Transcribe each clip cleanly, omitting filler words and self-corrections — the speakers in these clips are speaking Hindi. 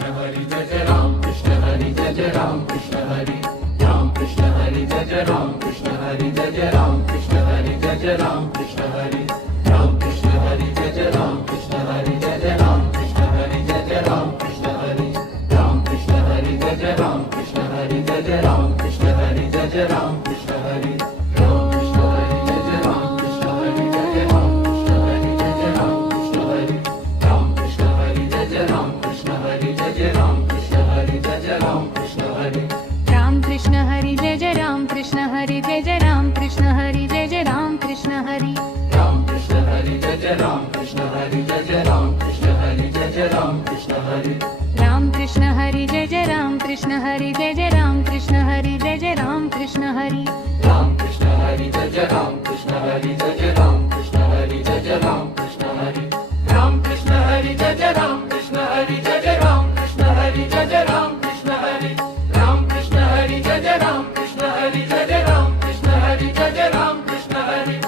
Krishna Hari Jai Jai Ram Krishna Hari Jai Jai Ram Krishna Hari Ram Krishna Hari Jai Jai Ram Krishna Hari Jai Jai Ram Krishna Hari Jai Jai Ram Krishna Hari Ram Krishna Hari Jai Jai Ram Krishna Hari Jai Jai Ram Krishna Hari Jai Jai Ram Krishna Hari Ram Krishna Hari Jai Jai Ram Krishna Hari Jai Jai Ram Krishna Hari Jai Jai Ram Krishna Hari Ram Krishna Hari Jai Jai Ram Krishna Hari Jai Jai Ram Krishna Hari Jai Jai Ram Krishna Hari Ram Krishna Hari Jai Jai Ram Krishna Hari Jai Jai Ram Krishna Hari Jai Jai Ram Krishna Hari Ram Krishna Hari Jai Jai Ram Krishna Hari Jai Jai Ram Krishna Hari Jai Jai Ram Krishna Hari Ram Krishna Hari Jai Jai Ram Krishna Hari Jai Jai Ram Krishna Hari Jai Jai Ram Krishna Hari Ram Krishna Hari Jai Jai Ram Krishna Hari Jai Jai Ram Krishna Hari Jai Jai Ram Krishna Hari Ram Krishna Hari Jai Jai Ram Krishna Hari Jai Jai Ram Krishna Hari Jai Jai Ram Krishna Hari Ram Krishna Hari Jai Jai Ram Krishna Hari Jai Jai Ram Krishna Hari Jai Jai Ram Krishna Hari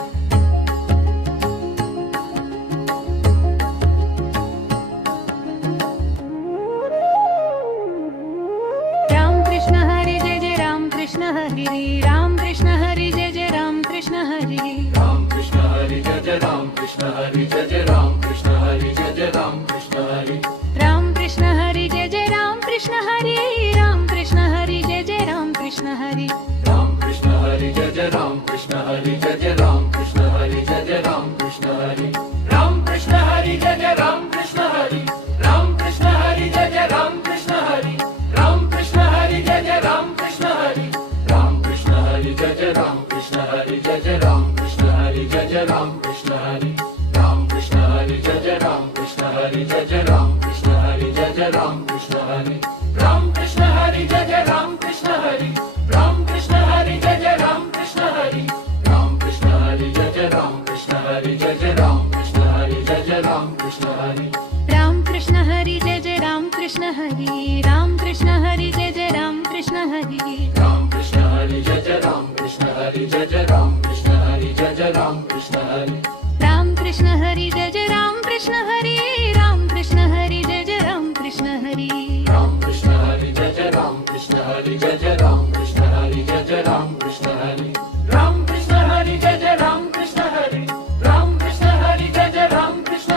Ram Krishna Hari Jai Jai Ram Krishna Hari Jai Jai Ram Krishna Hari Jai Jai Ram Krishna Hari Ram Krishna Hari Jai Jai Ram Krishna Hari Ram Krishna Hari Jai Jai Ram Krishna Hari Ram Krishna Hari Jai Jai Ram Krishna Hari Jai Jai Ram Krishna Hari Jai Jai Ram Krishna Hari Ram Krishna Hari Jai Jai Ram Krishna Hari Ram Krishna Hari Jai Jai Ram Krishna Hari Ram Krishna Hari Jai Jai Ram Krishna Hari Jai Jai Ram Krishna Hari Jai Jai Ram Krishna Hari Ram Krishna Hari Jai Jai Ram Krishna Hari Ram Krishna Hari Jai Jai Ram Krishna Hari Ram Krishna Hari Jai Jai Ram Krishna Hari Ram Krishna Hari Jai Jai Ram Krishna Hari Jai Jai Ram Krishna Hari Jai Jai Ram Krishna Hari Ram Krishna Hari Jai Jai Ram Krishna Hari Jai Jai Ram Krishna Hari Jai Jai Ram Krishna Hari Ram Krishna Hari Jai Jai Ram Krishna Hari Ram Krishna Hari Jai Jai Ram Krishna Hari Ram Krishna Hari Jai Jai Ram Krishna Hari Jai Jai Ram Krishna Hari Jai Jai Ram Krishna Hari Ram Krishna Hari Jai Jai Ram Krishna Hari Ram Krishna Hari Jai Jai Ram Krishna Hari Ram Krishna Hari Jai Jai Ram Krishna Hari Jai Jai Ram Krishna Hari Jai Jai Ram Krishna Hari Ram Krishna Hari Jai Jai Ram Krishna Hari Ram Krishna Hari Jai Jai Ram Krishna Hari Ram Krishna Hari Jai Jai Ram Krishna Hari Jai Jai Ram Krishna Hari Jai Jai Ram Krishna Hari Ram Krishna Hari Jai Jai Ram Krishna Hari Ram Krishna Hari Jai Jai Ram Krishna Hari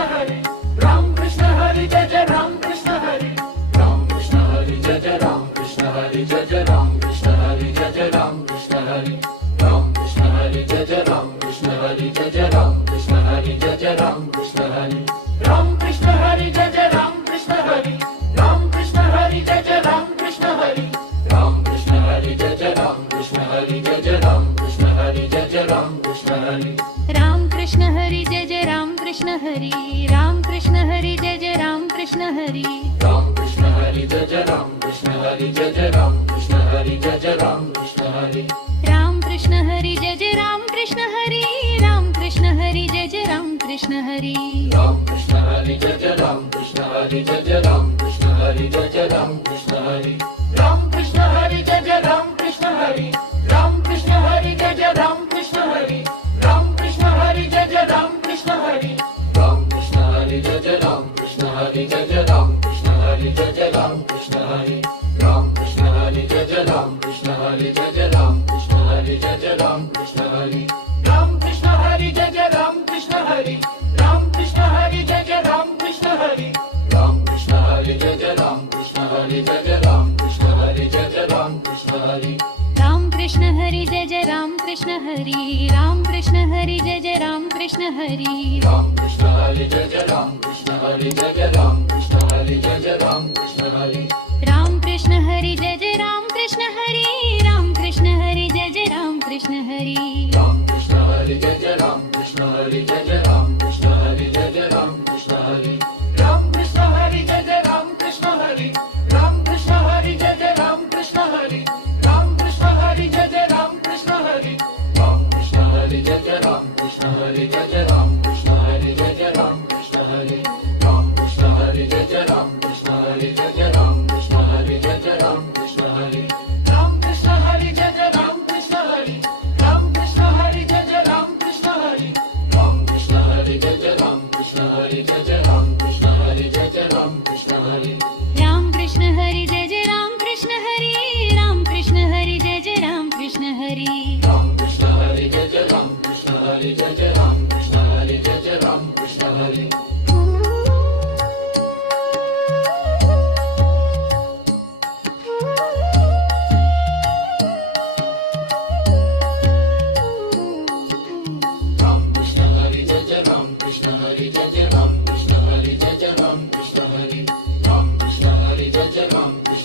Ram Krishna Hari Jai Jai Ram Krishna Hari Ram Krishna Hari Jai Jai Ram Krishna Hari Jai Jai Ram Krishna Hari Jai Jai Ram Krishna Hari Ram Krishna Hari Jai Jai Ram Krishna Hari Jai Jai Ram Krishna Hari Jai Jai Ram Krishna Hari Ram Krishna Hari Jai Jai Ram Krishna Hari Ram Krishna Hari Jai Jai Ram Krishna Hari Ram Krishna Hari Jai Jai Ram Krishna Hari Jai Jai Ram Krishna Hari Jai Jai Ram Krishna Hari Ram Krishna Hari Jai Jai Ram Krishna Hari Ram Krishna Hari Jai Jai Ram Krishna Hari Ram Krishna Hari Jai Jai Ram Krishna Hari Jai Jai Ram Krishna Hari Jai Jai Ram Krishna Hari Ram Krishna Hari Jai Jai Ram Krishna Hari Ram Krishna Hari Jai Jai Ram Krishna Hari Ram Krishna Hari Jai Jai Ram Krishna Hari Jai Jai Ram Krishna Hari Jai Jai Ram Krishna Hari Ram Krishna Hari Jai Jai Ram Krishna Hari Ram Krishna Hari Jai Jai Ram Krishna Hari Ram Krishna Hari Jai Jai Ram Krishna Hari Ram Krishna Hari Jai Jai Ram Krishna Hari Jai Jai Ram Krishna Hari Jai Jai Ram Krishna Hari Ram Krishna Hari Jai Jai Ram Krishna Hari Jai Jai Ram Krishna Hari Jai Jai Ram Krishna Hari Ram Krishna Hari Jai Jai Ram Krishna Hari Ram Krishna Hari Jai Jai Ram Krishna Hari Ram Krishna Hari Jai Jai Ram Krishna Hari Jai Jai Ram Krishna Hari Jai Jai Ram Krishna Hari Ram Krishna Hari Jai Jai Ram Krishna Hari Ram Krishna Hari Jai Jai Ram Krishna Hari Ram Krishna Hari Jai Jai Ram Krishna Hari Jai Jai Ram Krishna Hari Jai Jai Ram Krishna Hari Ram Krishna Hari Jai Jai Ram Krishna Hari Ram Krishna Hari Jai Jai Ram Krishna Hari Ram Krishna Hari Jai Jai Ram Krishna Hari Jai Jai Ram Krishna Hari Jai Jai Ram Krishna Hari Ram Krishna Hari Jai Jai Ram Krishna Hari Ram Krishna Hari Jai Jai Ram Krishna Hari Ram Krishna Hari Jai Jai Ram Krishna Hari Ram Krishna Hari Jai Jai Ram Krishna Hari Jai Jai Ram Krishna Hari Jai Jai Ram Krishna Hari Ram Krishna Hari Jai Jai Ram Krishna Hari Jai Jai Ram Krishna Hari Jai Jai Ram Krishna Hari Ram Krishna Hari Jai Jai Ram Krishna Hari Ram Krishna Hari Jai Jai Ram Krishna Hari Ram Krishna Hari Jai Jai Ram Krishna Hari Jai Jai Ram Krishna Hari Jai Jai Ram Krishna Hari Ram Krishna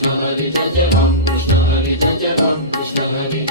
Krishna Hare Jai Jai Ram Krishna Hare Jai Jai Ram Krishna Hare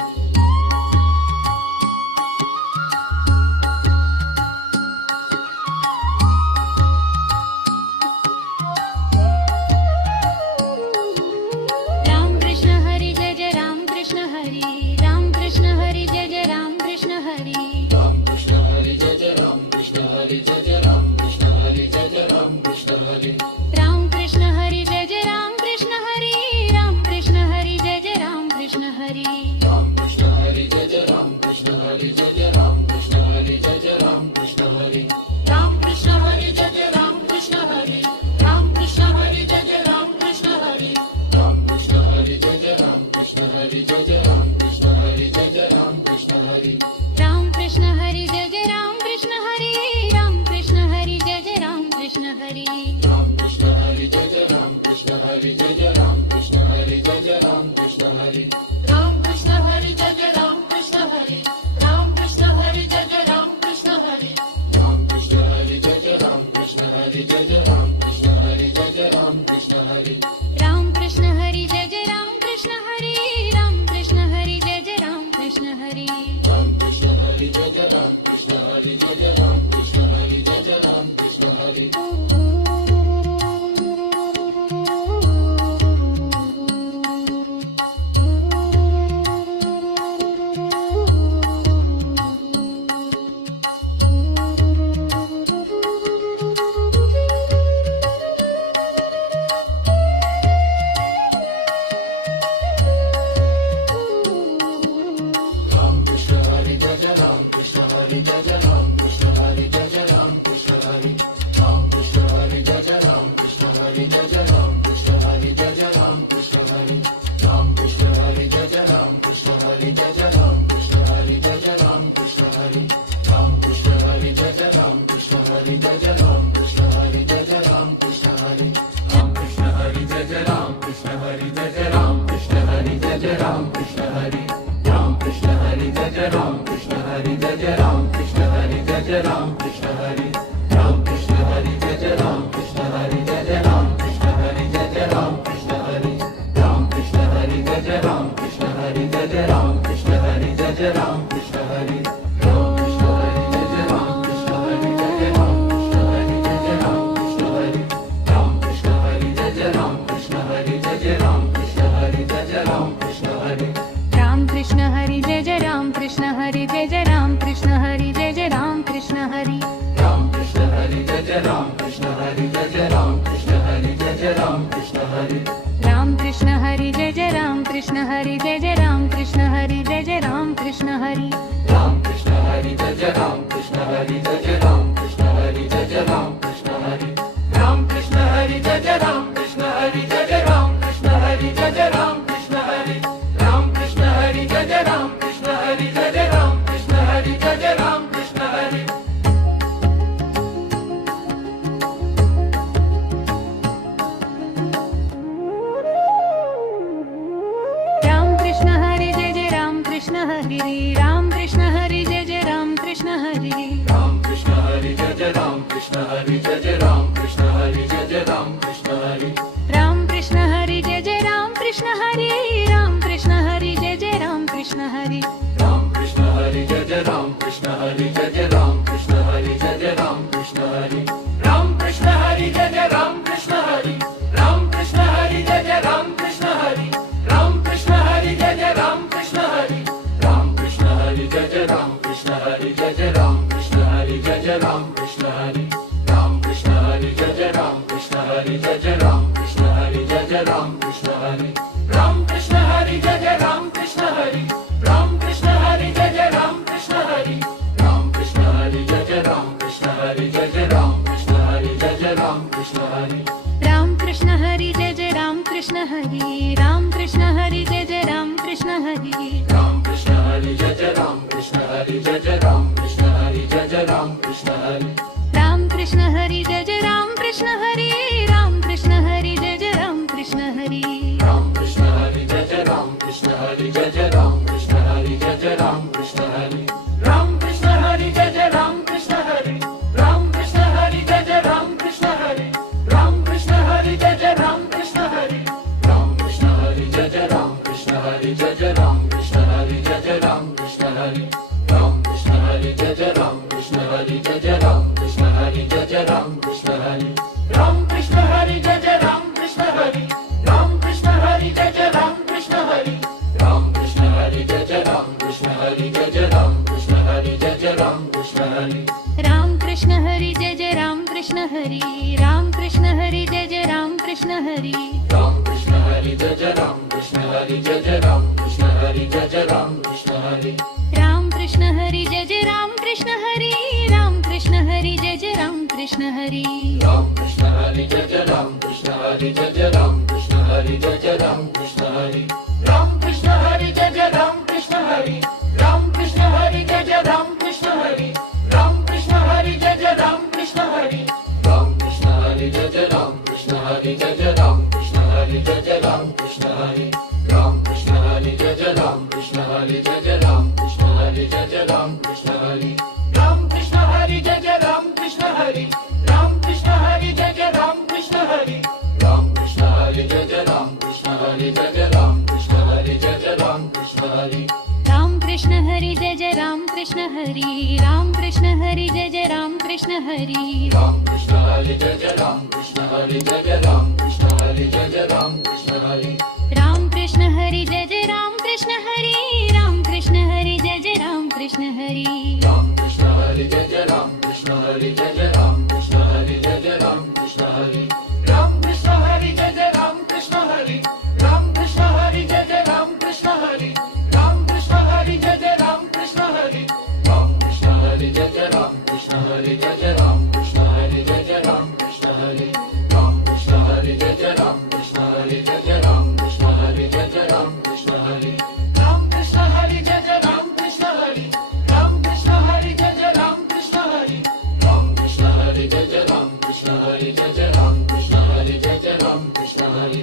Ram Krishna Hare Jai Jai Ram Krishna Hare Ram Krishna Hare Jai Jai Ram Krishna Hare Ram Krishna Hare Jai Jai Ram Krishna Hare Jai Jai Ram Krishna Hare Jai Jai Ram Krishna Hare Ram Krishna Hare Jai Jai Ram Krishna Hare Ram Krishna Hare Jai Jai Ram Krishna Hare Ram Krishna Hare Jai Jai Ram Krishna Hare Jai Jai Ram Krishna Hare Jai Jai Ram Krishna Hare Ram Krishna Hare Jai Jai Ram Krishna Hare Ram Krishna Hare Jai Jai Ram Krishna Hare Ram Krishna Hare Jai Jai Ram Krishna Hare Jai Jai Ram Krishna Hare Jai Jai Ram Krishna Hare Ram Krishna Hare Jai Jai Ram Krishna Hare Ram Krishna Hare Jai Jai Ram Krishna Hare Ram Krishna Hare Jai Jai Ram Krishna Hare Jai Jai Ram Krishna Hare Jai Jai Ram Krishna Hare Ram Krishna Hare Jai Jai Ram Krishna Hare Ram Krishna Hare Jai Jai Ram Krishna Hare Ram Krishna Hare Jai Jai Ram Krishna Hare Jai Jai Ram Krishna Hare Jai Jai Ram Krishna Hare Ram Krishna Hare Jai Jai Ram Krishna Hare Ram Krishna Hare Jai Jai Ram Krishna Hare Ram Krishna Hare Jai Jai Ram Krishna Hare Jai Jai Ram Krishna Hare Jai Jai Ram Krishna Hare Ram Krishna Hare Jai Jai Ram Krishna Hare Jai Jai Ram Krishna Hare Jai Jai Ram Krishna Hare Ram Krishna Hare Jai Jai Ram Krishna Hare Jai Jai Ram Krishna Hare Jai Jai Ram Krishna Hare Ram Krishna Hare Jai Jai Ram Krishna Hare Jai Jai Ram Krishna Hare Jai Jai Ram Krishna Hare Ram Krishna Hare Jai Jai Ram Krishna Hare Jai Jai Ram Krishna Hare Jai Jai Ram Krishna Hare Ram Krishna Hare Jai Jai Ram Krishna Hare Jai Jai Ram Krishna Hare Jai Jai Ram Krishna Hare Ram Krishna Hare Jai Jai Ram Krishna Hare Jai Jai Ram Krishna Hare Jai Jai Ram Krishna Hare Ram Krishna Hare Jai Jai Ram Krishna Hare Jai Jai Ram Krishna Hare Jai Jai Ram Krishna Hare Ram Krishna Hare Jai Jai Ram Krishna Hare Jai Jai Ram Krishna Hare Jai Jai Ram Krishna Hare Ram Krishna Hare Jai Jai Ram Krishna Hare Jai Jai Ram Krishna Hare Jai Jai Ram Krishna Hare Ram Krishna Hare Jai Jai Ram Krishna Hare Jai Jai Ram Krishna Hare Jai Jai Ram Krishna Hare Ram Krishna Hare Jai Jai Ram Krishna Hare Jai Jai Ram Krishna Hare Jai Jai Ram Krishna Hare Ram Krishna Hare Jai Jai Ram Krishna Hare Jai Jai Ram Krishna Hare Jai Jai Ram Krishna Hare Ram Krishna Hare Jai Jai Ram Krishna Hare Jai Jai Ram Krishna Hare Jai Jai Ram Krishna Hare Ram Krishna Hare Jai Jai Ram Krishna Hare Jai Jai Ram Krishna Hare Jai Jai Ram Krishna Hare Ram Krishna Hare Jai Jai Ram Krishna Hare Jai Jai Ram Krishna Hare Jai Jai Ram Krishna Hare Ram Krishna Hare Jai Jai Ram Krishna Hare Jai Jai Ram Krishna Hare Jai Jai Ram Krishna Hare Ram Krishna Hare Jai Jai Ram Krishna Hare Ram Krishna Hare Jai Jai Ram Krishna Hare Ram Krishna Hare Jai Jai Ram Krishna Hare Jai Jai Ram Krishna Hare Jai Jai Ram Krishna Hare Ram Krishna Hare Jai Jai Ram Krishna Hare Ram Krishna Hare Jai Jai Ram Krishna Hare Ram Krishna Hare Jai Jai Ram Krishna Hare Jai Jai Ram Krishna Hare Jai Jai Ram Krishna Hare Ram Krishna Hare Jai Jai Ram Krishna Hare Ram Krishna Hare Jai Jai Ram Krishna Hare Ram Krishna Hare Jai Jai Ram Krishna Hare Ram Krishna Hare Jai Jai Ram Krishna Hare Jai Jai Ram Krishna Hare Jai Jai Ram Krishna Hare Ram Krishna Hare Jai Jai Ram Krishna Hare Jai Jai Ram Krishna Hare Jai Jai Ram Krishna Hare Ram Krishna Hare Jai Jai Ram Krishna Hare Ram Krishna Hare Jai Jai Ram Krishna Hare Ram Krishna Hare Jai Jai Ram Krishna Hare Jai Jai Ram Krishna Hare Jai Jai Ram Krishna Hare Ram Krishna Hare Jai Jai Ram Krishna Hare Ram Krishna Hare Jai Jai Ram Krishna Hare Ram Krishna Hare Jai Jai Ram Krishna Hare Jai Jai Ram Krishna Hare Jai Jai Ram Krishna Hare Ram Krishna Hare Jai Jai Ram Krishna Hare Ram Krishna Hare Jai Jai Ram Krishna Hare Ram Krishna Hare Jai Jai Ram Krishna Hare Jai Jai Ram Krishna Hare Jai Jai Ram Krishna Hare Ram Krishna Hare Jai Jai Ram Krishna Hare Ram Krishna Hare Jai Jai Ram Krishna Hare Ram Krishna Hare Jai Jai Ram Krishna Hare Ram Krishna Krishna Hari Ram Krishna Hari Jai Jai Ram Krishna Hari Jai Jai Ram Krishna Hari Jai Jai Ram Krishna Hari Ram Krishna Hari Jai Jai Ram Krishna Hari Ram Krishna Hari Jai Jai Ram Krishna Hari Ram Krishna Hari Jai Jai Ram Krishna Hari Jai Jai Ram Krishna Hari Jai Jai Ram Krishna Hari Ram Krishna Hari Jai Jai Ram Krishna Hari Ram Krishna Hari Jai Jai Ram Krishna Hari Ram Krishna Hari Jai Jai Ram Krishna Hari Ram Krishna Hari Jai Jai Ram Krishna Hari Jai Jai Ram Krishna Hari Jai Jai Ram Krishna Hari Ram Krishna Hari Jai Jai Ram Krishna Hari Jai Jai Ram Krishna Hari Jai Jai Ram Krishna Hari Ram Krishna Hari Jai Jai Ram Krishna Hari Ram Krishna Hari Jai Jai Ram Krishna Hari Ram Krishna Hari Jai Jai Ram Krishna Hari Jai Jai Ram Krishna Hari Jai Jai Ram Krishna Hari Ram Krishna Hari Jai Jai Ram Krishna Hari Ram Krishna Hari Jai Jai Ram Krishna Hari Ram Krishna Hari Jai Jai Ram Krishna Hari Jai Jai Ram Krishna Hari Jai Jai Ram Krishna Hari Ram Krishna Hari Jai Jai Ram Krishna Hari Ram Krishna Hari Jai Jai Ram Krishna Hari Ram Krishna Hari Jai Jai Ram Krishna Hari Jai Jai Ram Krishna Hari Jai Jai Ram Krishna Hari Ram Krishna Hari Jai Jai Ram Krishna Hari Ram Krishna Hari Jai Jai Ram Krishna Hari Ram Krishna Hari Jai Jai Ram Krishna Hari Ram Krishna Hari Jai Jai Ram Krishna Hari Jai Jai Ram Krishna Hari Jai Jai Ram Krishna Hari Ram Krishna Hari Jai Jai Ram Krishna Hari Jai Jai Ram Krishna Hari Jai Jai Ram Krishna Hari Ram Krishna Hari Jai Jai Ram Krishna Hari Ram Krishna Hari Jai Jai Ram Krishna Hari Ram Krishna Hari Jai Jai Ram Krishna Hari Jai Jai Ram Krishna Hari Jai Jai Ram Krishna Hari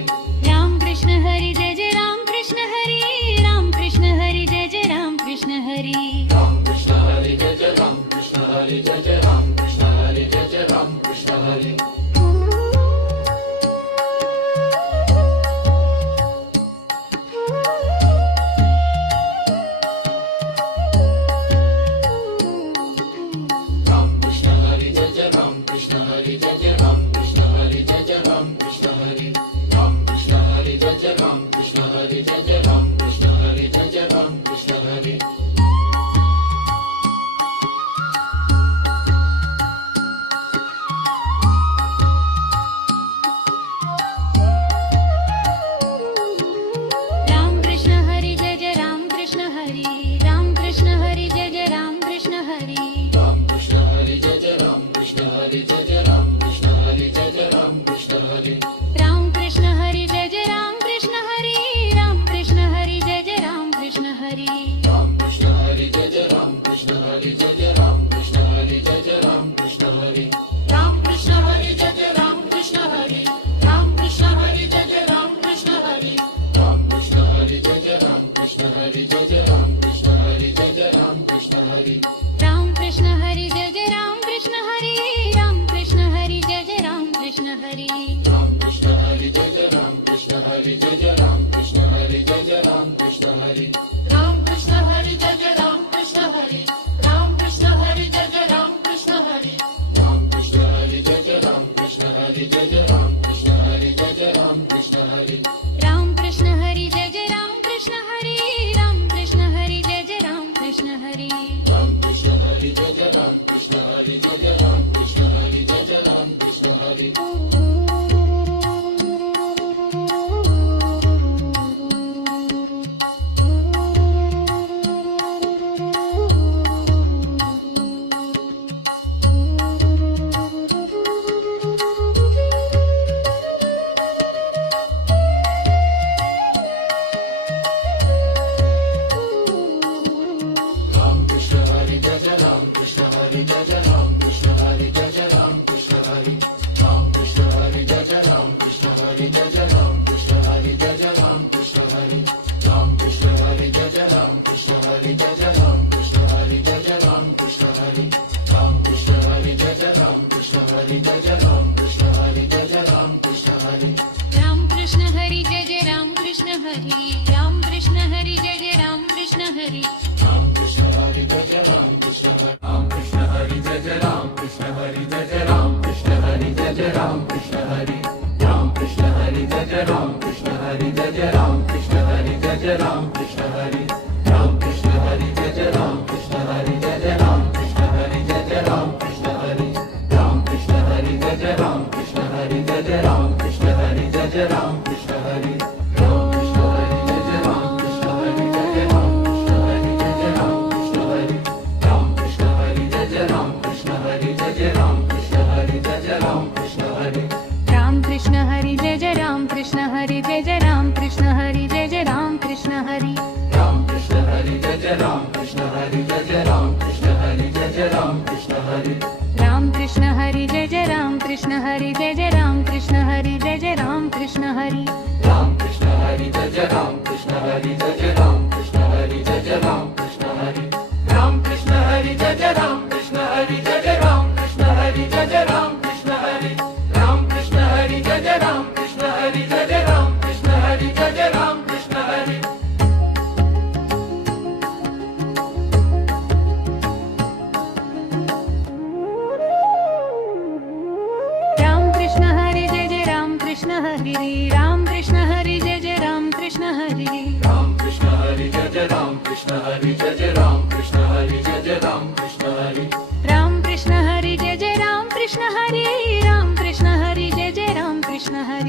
Ram Krishna Hari Jai Jai Ram Krishna Hari Ram Krishna Hari Jai Jai Ram Krishna Hari Ram Krishna Hari Jai Jai Ram Krishna Hari Jai Jai Ram Krishna Hari Jai Jai Ram Krishna Hari Ram Krishna Hari Jai Jai Ram Krishna Hari Jai Jai Ram Krishna Hari Jai Jai Ram Krishna Hari Ram Krishna Hari Jai Jai Ram Krishna Hari Jai Jai Ram Krishna Hari Jai Jai Ram Krishna Hari Ram Krishna Hari Jai Jai Ram Krishna Hari Ram Krishna Hari Jai Jai Ram Krishna Hari Ram Krishna Hari Jai Jai Ram Krishna Hari Jai Jai Ram Krishna Hari Jai Jai Ram Krishna Hari Ram Krishna Hari Jai Jai Ram Krishna Hari Ram Krishna Hari Jai Jai Ram Krishna Hari Ram Krishna Hari Jai Jai Ram Krishna Hari Jai Jai Ram Krishna Hari Jai Jai Ram Krishna Hari Ram Krishna Hari Jai Jai Ram Krishna Hari Ram Krishna Hari Jai Jai Ram Krishna Hari Ram Krishna Hari Jai Jai Ram Krishna Hari Jai Jai Ram Krishna Hari Jai Jai Ram Krishna Hari Ram Krishna Hari Jai Jai Ram Krishna Hari Ram Krishna Hari Jai Jai Ram Krishna Hari Ram Krishna Hari Jai Jai Ram Krishna Hari Jai Jai Ram Krishna Hari Jai Jai Ram Krishna Hari Ram Krishna Hari Jai Jai Ram Krishna Hari Ram Krishna Hari Jai Jai Ram Krishna Hari Ram Krishna Hari Jai Jai Ram Krishna Hari Jai Jai Ram Krishna Hari Jai Jai Ram Krishna Hari Ram Krishna Hari Jai Jai Ram Krishna Hari Ram Krishna Hari Jai Jai Ram Krishna Hari Ram Krishna Hari Jai Jai Ram Krishna Hari Jai Jai Ram Krishna Hari Jai Jai Ram Krishna Hari Ram Krishna Hari Jai Jai Ram Krishna Hari Jai Jai Ram Krishna Hari Jai Jai Ram Krishna Hari Ram Krishna Hari Jai Jai Ram Krishna Hari Jai Jai Ram Krishna Hari Jai Jai Ram Krishna Hari Ram Krishna Hari Jai Jai Ram Krishna Hari Jai Jai Ram Krishna Hari Jai Jai Ram Krishna Hari Ram Krishna Hari Jai Jai Ram Krishna Hari Jai Jai Ram Krishna Hari Jai Jai Ram Krishna Hari Ram Krishna Hari Jai Jai Ram Krishna Hari Ram Krishna Hari Jai Jai Ram Krishna Hari Ram Krishna Hari Jai Jai Ram Krishna Hari Ram Krishna Hari Jai Jai Ram Krishna Hari Jai Jai Ram Krishna Hari Jai Jai Ram Krishna Hari Ram Krishna Hari Jai Jai Ram Krishna Hari Jai Jai Ram Krishna Hari Jai Jai Ram Krishna Hari Ram Krishna Hari Jai Jai Ram Krishna Hari Jai Jai Ram Krishna Hari Jai Jai Ram Krishna Hari Ram Krishna Hari Jai Jai Ram Krishna Hari Jai Jai Ram Krishna Hari Jai Jai Ram Krishna Hari Ram Krishna Hari Jai Jai Ram Krishna Hari Jai Jai Ram Krishna Hari Jai Jai Ram Krishna Hari Ram Krishna Hari Jai Jai Ram Krishna Hari Jai Jai Ram Krishna Hari Jai Jai Ram Krishna Hari Ram Krishna Hari Jai Jai Ram Krishna Hari Jai Jai Ram Krishna Hari Jai Jai Ram Krishna Hari Ram Krishna Hari Jai Jai Ram Krishna Hari Jai Jai Ram Krishna Hari Jai Jai Ram Krishna Hari Ram Krishna Hari Jai Jai Ram Krishna Hari Jai Jai Ram Krishna Hari Jai Jai Ram Krishna Hari Ram Krishna Hari Jai Jai Ram Krishna Hari Jai Jai Ram Krishna Hari Jai Jai Ram Krishna Hari Ram Krishna Hari Jai Jai Ram Krishna Hari Jai Jai Ram Krishna Hari Jai Jai Ram Krishna Hari Ram Krishna Hari Jai Jai Ram Krishna Hari Jai Jai Ram Krishna Hari Jai Jai Ram Krishna Hari Ram Krishna Hari Jai Jai Ram Krishna Hari Ram Krishna Hari Jai Jai Ram Krishna Hari Ram Krishna Hari Jai Jai Ram Krishna Hari Jai Jai Ram Krishna Hari Jai Jai Ram Krishna Hari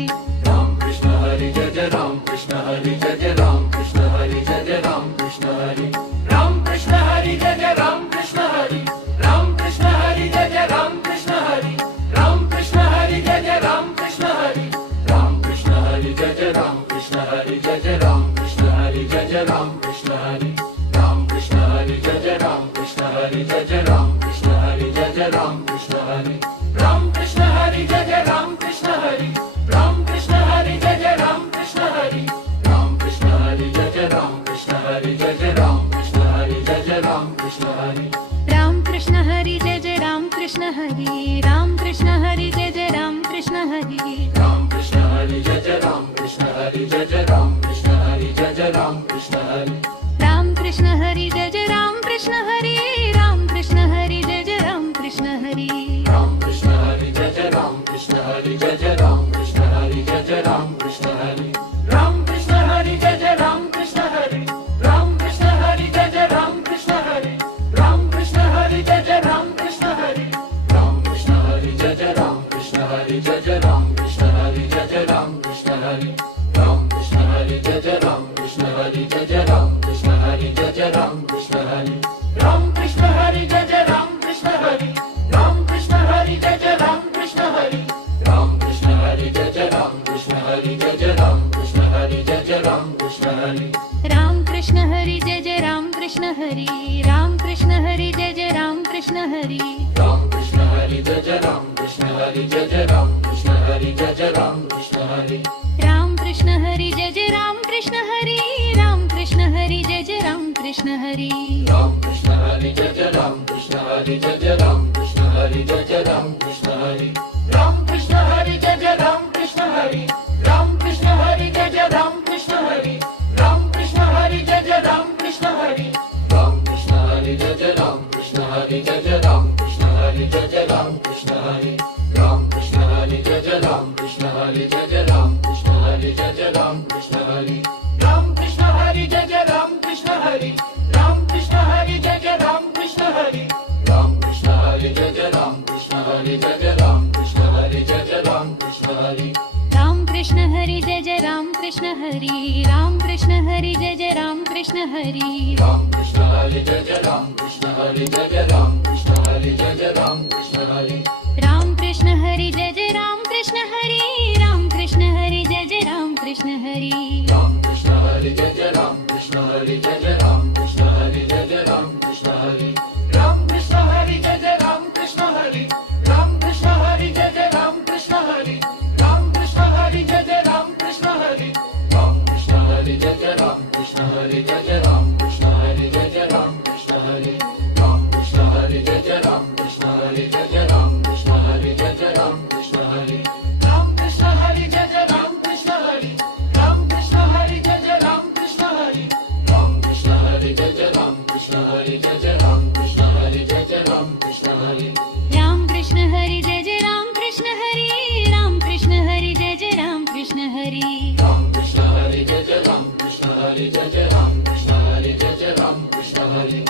Ram Krishna Hari Jai Jai Ram Krishna Hari Ram Krishna Hari Jai Jai Ram Krishna Hari Ram Krishna Hari Jai Jai Ram Krishna Hari Jai Jai Ram Krishna Hari Jai Jai Ram Krishna Hari Ram Krishna Hari Jai Jai Ram Krishna Hari Ram Krishna Hari Jai Jai Ram Krishna Hari Ram Krishna Hari Jai Jai Ram Krishna Hari Ram Krishna Hari Jai Jai Ram Krishna Hari Jai Jai Ram Krishna Hari Jai Jai Ram Krishna Hari Ram Krishna Hari Jai Jai Ram Krishna Hari Jai Jai Ram Krishna Hari Jai Jai Ram Krishna Hari Ram Krishna Hari Jai Jai Ram Krishna Hari Ram Krishna Hari Jai Jai Ram Krishna Hari Ram Krishna Hari Jai Jai Ram Krishna Hari Jai Jai Ram Krishna Hari Jai Jai Ram Krishna Hari Ram Krishna Hari Jai Jai Ram Krishna Hari Ram Krishna Hari Jai Jai Ram Krishna Hari Ram Krishna Hari Jai Jai Ram Krishna Hari Jai Jai Ram Krishna Hari Jai Jai Ram Krishna Hari Ram Krishna Hari Jai Jai Ram Krishna Hari Ram Krishna Hari Jai Jai Ram Krishna Hari Ram Krishna Hari Jai Jai Ram Krishna Hari Jai Jai Ram Krishna Hari Jai Jai Ram Krishna Hari Ram Krishna Hari Jai Jai Ram Krishna Hari Ram Krishna Hari Jai Jai Ram Krishna Hari Ram Krishna Hari Jai Jai Ram Krishna Hari Ram Krishna Hari Jai Jai Ram Krishna Hari Jai Jai Ram Krishna Hari Jai Jai Ram Krishna Hari Ram Krishna Hari Jai Jai Ram Krishna Hari Jai Jai Ram Krishna Hari Jai Jai Ram Krishna Hari Ram Krishna Hari Jai Jai Ram Krishna Hari Ram Krishna Hari Jai Jai Ram Krishna Hari Ram Krishna Hari Jai Jai Ram Krishna Hari Jai Jai Ram Krishna Hari Jai Jai Ram Krishna Hari Ram Krishna Hari Jai Jai Ram Krishna Hari Ram Krishna Hari Jai Jai Ram Krishna Hari Ram Krishna Hari Jai Jai Ram Krishna Hari Jai Jai Ram Krishna Hari Jai Jai Ram Krishna Hari Ram Krishna Hari Jai Jai Ram Krishna Hari Ram Krishna Hari Jai Jai Ram Krishna Hari Ram Krishna Hari Jai Jai Ram Krishna Hari Jai Jai Ram Krishna Hari Jai Jai Ram Krishna Hari Ram Krishna Hari Jai Jai Ram Krishna Hari Ram Krishna Hari Jai Jai Ram Krishna Hari Ram Krishna Hari Jai Jai Ram Krishna Hari Ram Krishna Hari Jai Jai Ram Krishna Hari Jai Jai Ram Krishna Hari Jai Jai Ram Krishna Hari Ram Krishna Hari Jai Jai Ram Krishna Hari Jai Jai Ram Krishna Hari Jai Jai Ram Krishna Hari Ram Krishna Hari Jai Jai Ram Krishna Hari Ram Krishna Hari Jai Jai Ram Krishna Hari Ram Krishna Hari Jai Jai Ram Krishna Hari Jai Jai Ram Krishna Hari Jai Jai Ram Krishna Hari Ram Krishna Hari Jai Jai Ram Krishna Hari Ram Krishna Hari Jai Jai Ram Krishna Hari Ram Krishna Hari Jai Jai Ram Krishna Hari Jai Jai Ram Krishna Hari Jai Jai Ram Krishna Hari Ram Krishna Hari Jai Jai Ram Krishna Hari Ram Krishna Hari Jai Jai Ram Krishna Hari Ram Krishna Hari Jai Jai Ram Krishna Hari Jai Jai Ram Krishna Hari Jai Jai Ram Krishna Hari Ram Krishna Hari Jai Jai Ram Krishna Hari Ram Krishna Hari Jai Jai Ram Krishna Hari Ram Krishna Hari Jai Jai Ram Krishna Hari Ram Krishna Hari Jai Jai Ram Krishna Hari Jai Jai Ram Krishna Hari Jai Jai Ram Krishna Hari Ram Krishna Hari Jai Jai Ram Krishna Hari Jai Jai Ram Krishna Hari Jai Jai Ram Krishna Hari Ram Krishna Hari Jai Jai Ram Krishna Hari Ram Krishna Hari Jai Jai Ram Krishna Hari Ram Krishna Hari Jai Jai Ram Krishna Hari Jai Jai Ram Krishna Hari Jai Jai Ram Krishna Hari Ram Krishna Hari Jai Jai Ram Krishna Hari Ram Krishna Hari Jai Jai Ram Krishna Hari Ram Krishna Hari Jai Jai Ram Krishna Hari Jai Jai Ram Krishna Hari Jai Jai Ram Krishna Hari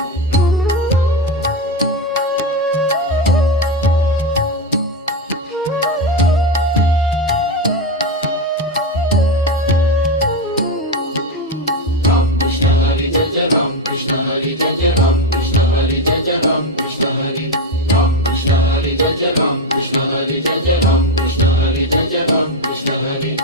Krishna Hari Jai Jai Ram Krishna Hari Jai Jai Ram Krishna Hari Ram Krishna Hari Jai Jai Ram Krishna Hari Jai Jai Ram Krishna Hari Jai Jai Ram Krishna Hari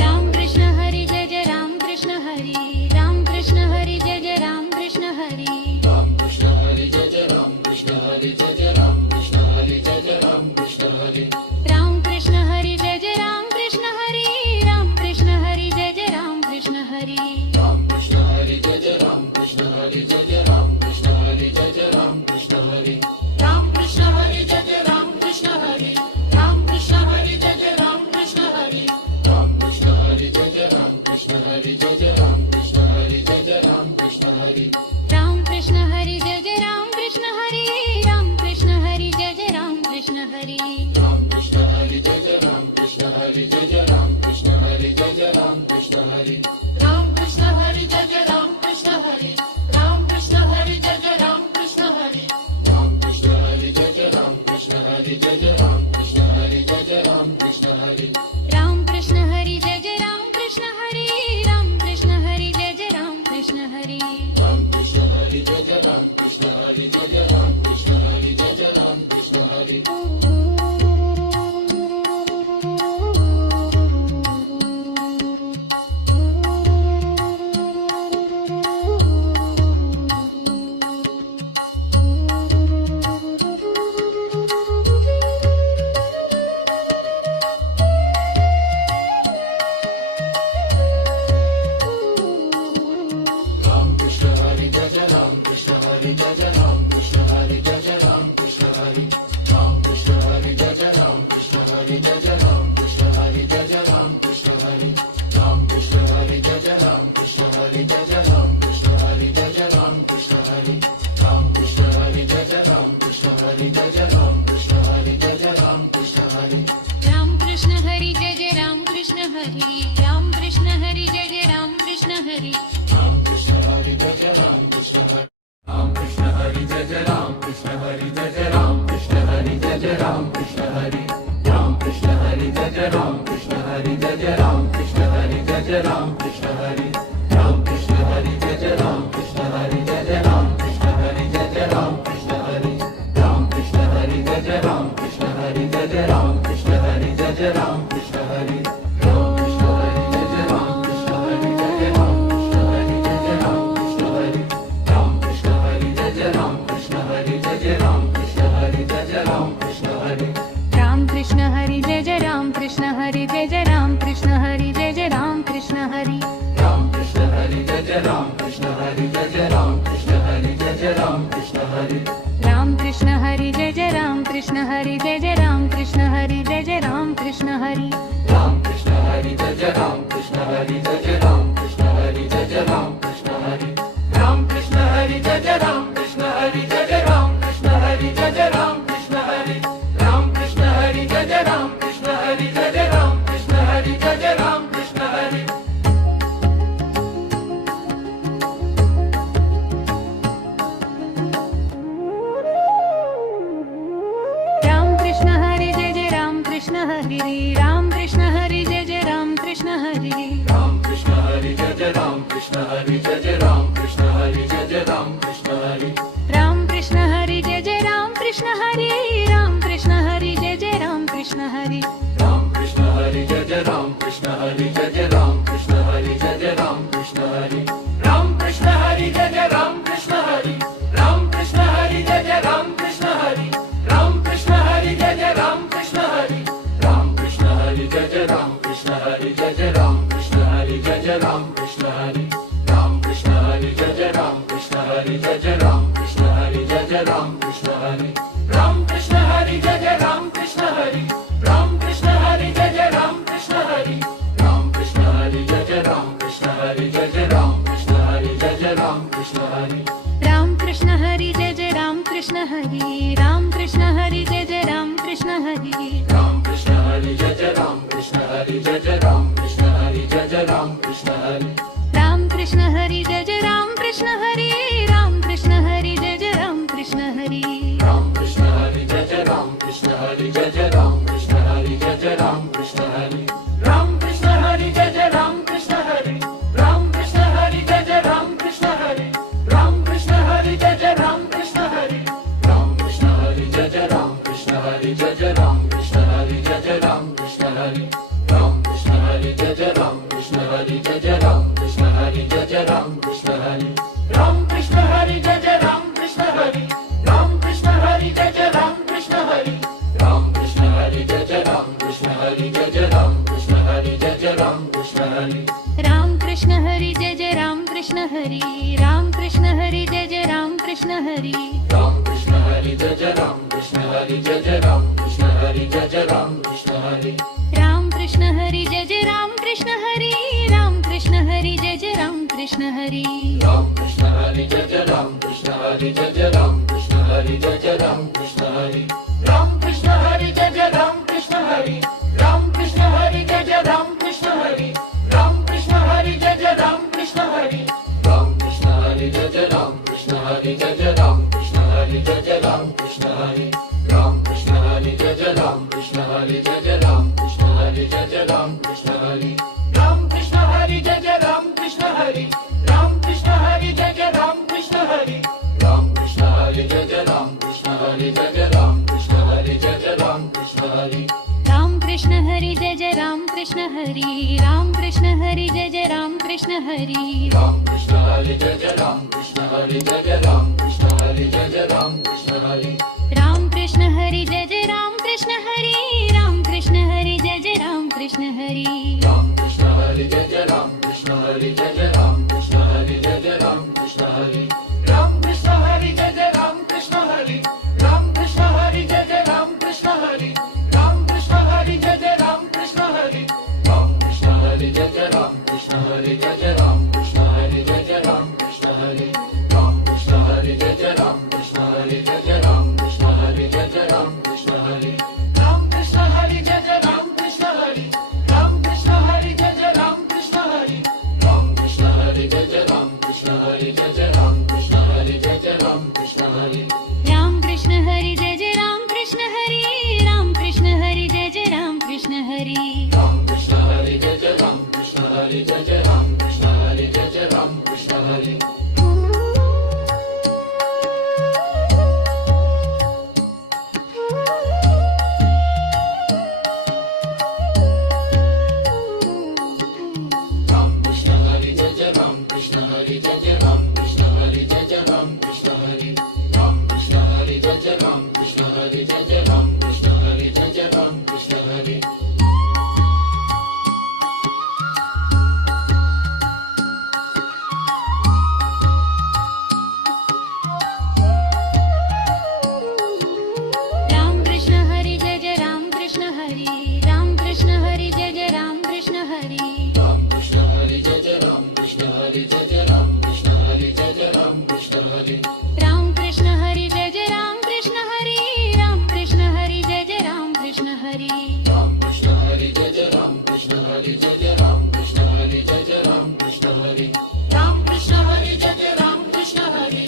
Ram Krishna Hari Jai Jai Ram Krishna Hari Ram Krishna Hari Jai Jai Ram Krishna Hari Ram Krishna Hari Jai Jai Ram Krishna Hari Jai Jai Ram Krishna Hari Jai Jai Ram Krishna Hari Ram Krishna Hari Jai Jai Ram Krishna Hari Ram Krishna Hari Jai Jai Ram Krishna Hari Ram Krishna Hari Jai Jai Ram Krishna Hari Jai Jai Ram Krishna Hari Jai Jai Ram Krishna Hari Ram Krishna Hari Jai Jai Ram Krishna Hari Ram Krishna Hari Jai Jai Ram Krishna Hari Ram Krishna Hari Jai Jai Ram Krishna Hari Jai Jai Ram Krishna Hari Jai Jai Ram Krishna Hari Ram Krishna Hari Jai Jai Ram Krishna Hari Ram Krishna Hari Jai Jai Ram Krishna Hari Ram Krishna Hari Jai Jai Ram Krishna Hari Jai Jai Ram Krishna Hari Jai Jai Ram Krishna Hari Ram Krishna Hari Jai Jai Ram Krishna Hari Ram Krishna Hari Jai Jai Ram Krishna Hari Ram Krishna Hari Jai Jai Ram Krishna Hari Jai Jai Ram Krishna Hari Jai Jai Ram Krishna Hari Ram Krishna Hari Jai Jai Ram Krishna Hari Ram Krishna Hari Jai Jai Ram Krishna Hari Ram Krishna Hari Jai Jai Ram Krishna Hari Jai Jai Ram Krishna Hari Jai Jai Ram Krishna Hari Ram Krishna Hari Jai Jai Ram Krishna Hari Jai Jai Ram Krishna Hari Jai Jai Ram Krishna Hari Ram Krishna Hari Jai Jai Ram Krishna Hari Jai Jai Ram Krishna Hari Jai Jai Ram Krishna Hari Ram Krishna Hari Jai Jai Ram Krishna Hari Jai Jai Ram Krishna Hari Jai Jai Ram Krishna Hari Ram Krishna Hari Jai Jai Ram Krishna Hari Jai Jai Ram Krishna Hari Jai Jai Ram Krishna Hari Ram Krishna Hari Jai Jai Ram Krishna Hari Ram Krishna Hari Jai Jai Ram Krishna Hari Ram Krishna Hari Jai Jai Ram Krishna Hari Ram Krishna Hari Jai Jai Ram Krishna Hari Jai Jai Ram Krishna Hari Jai Jai Ram Krishna Hari Ram Krishna Hari Jai Jai Ram Krishna Hari Jai Jai Ram Krishna Hari Jai Jai Ram Krishna Hari Ram Krishna Hari Jai Jai Ram Krishna Hari Jai Jai Ram Krishna Hari Jai Jai Ram Krishna Hari Ram Krishna Hari Jai Jai Ram Krishna Hari Jai Jai Ram Krishna Hari Jai Jai Ram Krishna Hari Ram Krishna Hari Jai Jai Ram Krishna Hari Jai Jai Ram Krishna Hari Jai Jai Ram Krishna Hari Ram Krishna Hari Jai Jai Ram Krishna Hari Jai Jai Ram Krishna Hari Jai Jai Ram Krishna Hari Ram Krishna Hari Jai Jai Ram Krishna Hari Jai Jai Ram Krishna Hari Jai Jai Ram Krishna Hari Ram Krishna Hari Jai Jai Ram Krishna Hari Jai Jai Ram Krishna Hari Jai Jai Ram Krishna Hari Ram Krishna Hari Jai Jai Ram Krishna Hari Jai Jai Ram Krishna Hari Jai Jai Ram Krishna Hari Ram Krishna Hari Jai Jai Ram Krishna Hari Jai Jai Ram Krishna Hari Jai Jai Ram Krishna Hari Ram Krishna Hari Jai Jai Ram Krishna Hari Jai Jai Ram Krishna Hari Jai Jai Ram Krishna Hari Ram Krishna Hari Jai Jai Ram Krishna Hari Jai Jai Ram Krishna Hari Jai Jai Ram Krishna Hari Ram Krishna Hari Jai Jai Ram Krishna Hari Ram Krishna Hari Jai Jai Ram Krishna Hari Ram Krishna Hari Jai Jai Ram Krishna Hari Jai Jai Ram Krishna Hari Jai Jai Ram Krishna Hari Ram Krishna Hari Jai Jai Ram Krishna Hari Ram Krishna Hari Jai Jai Ram Krishna Hari Ram Krishna Hari Jai Jai Ram Krishna Hari Jai Jai Ram Krishna Hari Jai Jai Ram Krishna Hari Ram Krishna Hari Jai Jai Ram Krishna Hari Ram Krishna Hari Jai Jai Ram Krishna Hari Ram Krishna Hari Jai Jai Ram Krishna Hari Ram Krishna Hari Jai Jai Ram Krishna Hari Jai Jai Ram Krishna Hari Jai Jai Ram Krishna Hari Ram Krishna Hari Jai Jai Ram Krishna Hari Jai Jai Ram Krishna Hari Jai Jai Ram Krishna Hari Ram Krishna Hari Jai Jai Ram Krishna Hari Ram Krishna Hari Jai Jai Ram Krishna Hari Ram Krishna Hari Jai Jai Ram Krishna Hari Jai Jai Ram Krishna Hari Jai Jai Ram Krishna Hari Ram Krishna Hari Jai Jai Ram Krishna Hari Ram Krishna Hari Jai Jai Ram Krishna Hari Ram Krishna Hari Jai Jai Ram Krishna Hari Jai Jai Ram Krishna Hari Jai Jai Ram Krishna Hari Ram Krishna Hari Jai Jai Ram Krishna Hari Ram Krishna Hari Jai Jai Ram Krishna Hari Ram Krishna Krishna Hari Jai Jai Ram Krishna Hari Ram Krishna Hari Jai Jai Ram Krishna Hari Jai Jai Ram Krishna Hari Jai Jai Ram Krishna Hari Ram Krishna Hari Jai Jai Ram Krishna Hari Ram Krishna Hari Jai Jai Ram Krishna Hari Ram Krishna Hari Jai Jai Ram Krishna Hari Jai Jai Ram Krishna Hari Jai Jai Ram Krishna Hari Ram Krishna Hari Jai Jai Ram Krishna Hari Ram Krishna Hari Jai Jai Ram Krishna Hari Ram Krishna Hari Jai Jai Ram Krishna Hari Ram Krishna Hari Jai Jai Ram Krishna Hari Jai Jai Ram Krishna Hari Jai Jai Ram Krishna Hari Ram Krishna Hari Jai Jai Ram Krishna Hari Jai Jai Ram Krishna Hari Jai Jai Ram Krishna Hari Ram Krishna Hari Jai Jai Ram Krishna Hari Ram Krishna Hari Jai Jai Ram Krishna Hari Ram Krishna Hari Jai Jai Ram Krishna Hari Jai Jai Ram Krishna Hari Jai Jai Ram Krishna Hari Ram Krishna Hari Jai Jai Ram Krishna Hari Ram Krishna Hari Jai Jai Ram Krishna Hari Ram Krishna Hari Jai Jai Ram Krishna Hari Jai Jai Ram Krishna Hari Jai Jai Ram Krishna Hari Ram Krishna Hari Jai Jai Ram Krishna Hari Ram Krishna Hari Jai Jai Ram Krishna Hari Ram Krishna Hari Jai Jai Ram Krishna Hari Jai Jai Ram Krishna Hari Jai Jai Ram Krishna Hari Ram Krishna Hari Jai Jai Ram Krishna Hari Ram Krishna Hari Jai Jai Ram Krishna Hari Ram Krishna Hari Jai Jai Ram Krishna Hari Ram Krishna Hari Jai Jai Ram Krishna Hari Jai Jai Ram Krishna Hari Jai Jai Ram Krishna Hari Ram Krishna Hari Jai Jai Ram Krishna Hari Jai Jai Ram Krishna Hari Jai Jai Ram Krishna Hari Ram Krishna Hari Jai Jai Ram Krishna Hari Ram Krishna Hari Jai Jai Ram Krishna Hari Ram Krishna Hari Jai Jai Ram Krishna Hari Jai Jai Ram Krishna Hari Jai Jai Ram Krishna Hari Ram Krishna Hari Jai Jai Ram Krishna Hari Ram Krishna Hari Jai Jai Ram Krishna Hari Ram Krishna Hari Jai Jai Ram Krishna Hari Jai Jai Ram Krishna Hari Jai Jai Ram Krishna Hari Ram Krishna Hari Jai Jai Ram Krishna Hari Jai Jai Ram Krishna Hari Jai Jai Ram Krishna Hari Ram Krishna Hari Jai Jai Ram Krishna Hari Jai Jai Ram Krishna Hari Jai Jai Ram Krishna Hari Ram Krishna Hari Jai Jai Ram Krishna Hari Ram Krishna Hari Jai Jai Ram Krishna Hari Ram Krishna Hari Jai Jai Ram Krishna Hari Jai Jai Ram Krishna Hari Jai Jai Ram Krishna Hari Ram Krishna Hari Jai Jai Ram Krishna Hari Ram Krishna Hari Jai Jai Ram Krishna Hari Ram Krishna Hari Jai Jai Ram Krishna Hari Jai Jai Ram Krishna Hari Jai Jai Ram Krishna Hari Ram Krishna Hari Jai Jai Ram Krishna Hari Ram Krishna Hari Jai Jai Ram Krishna Hari Ram Krishna Hari Jai Jai Ram Krishna Hari Jai Jai Ram Krishna Hari Jai Jai Ram Krishna Hari Ram Krishna Hari Jai Jai Ram Krishna Hari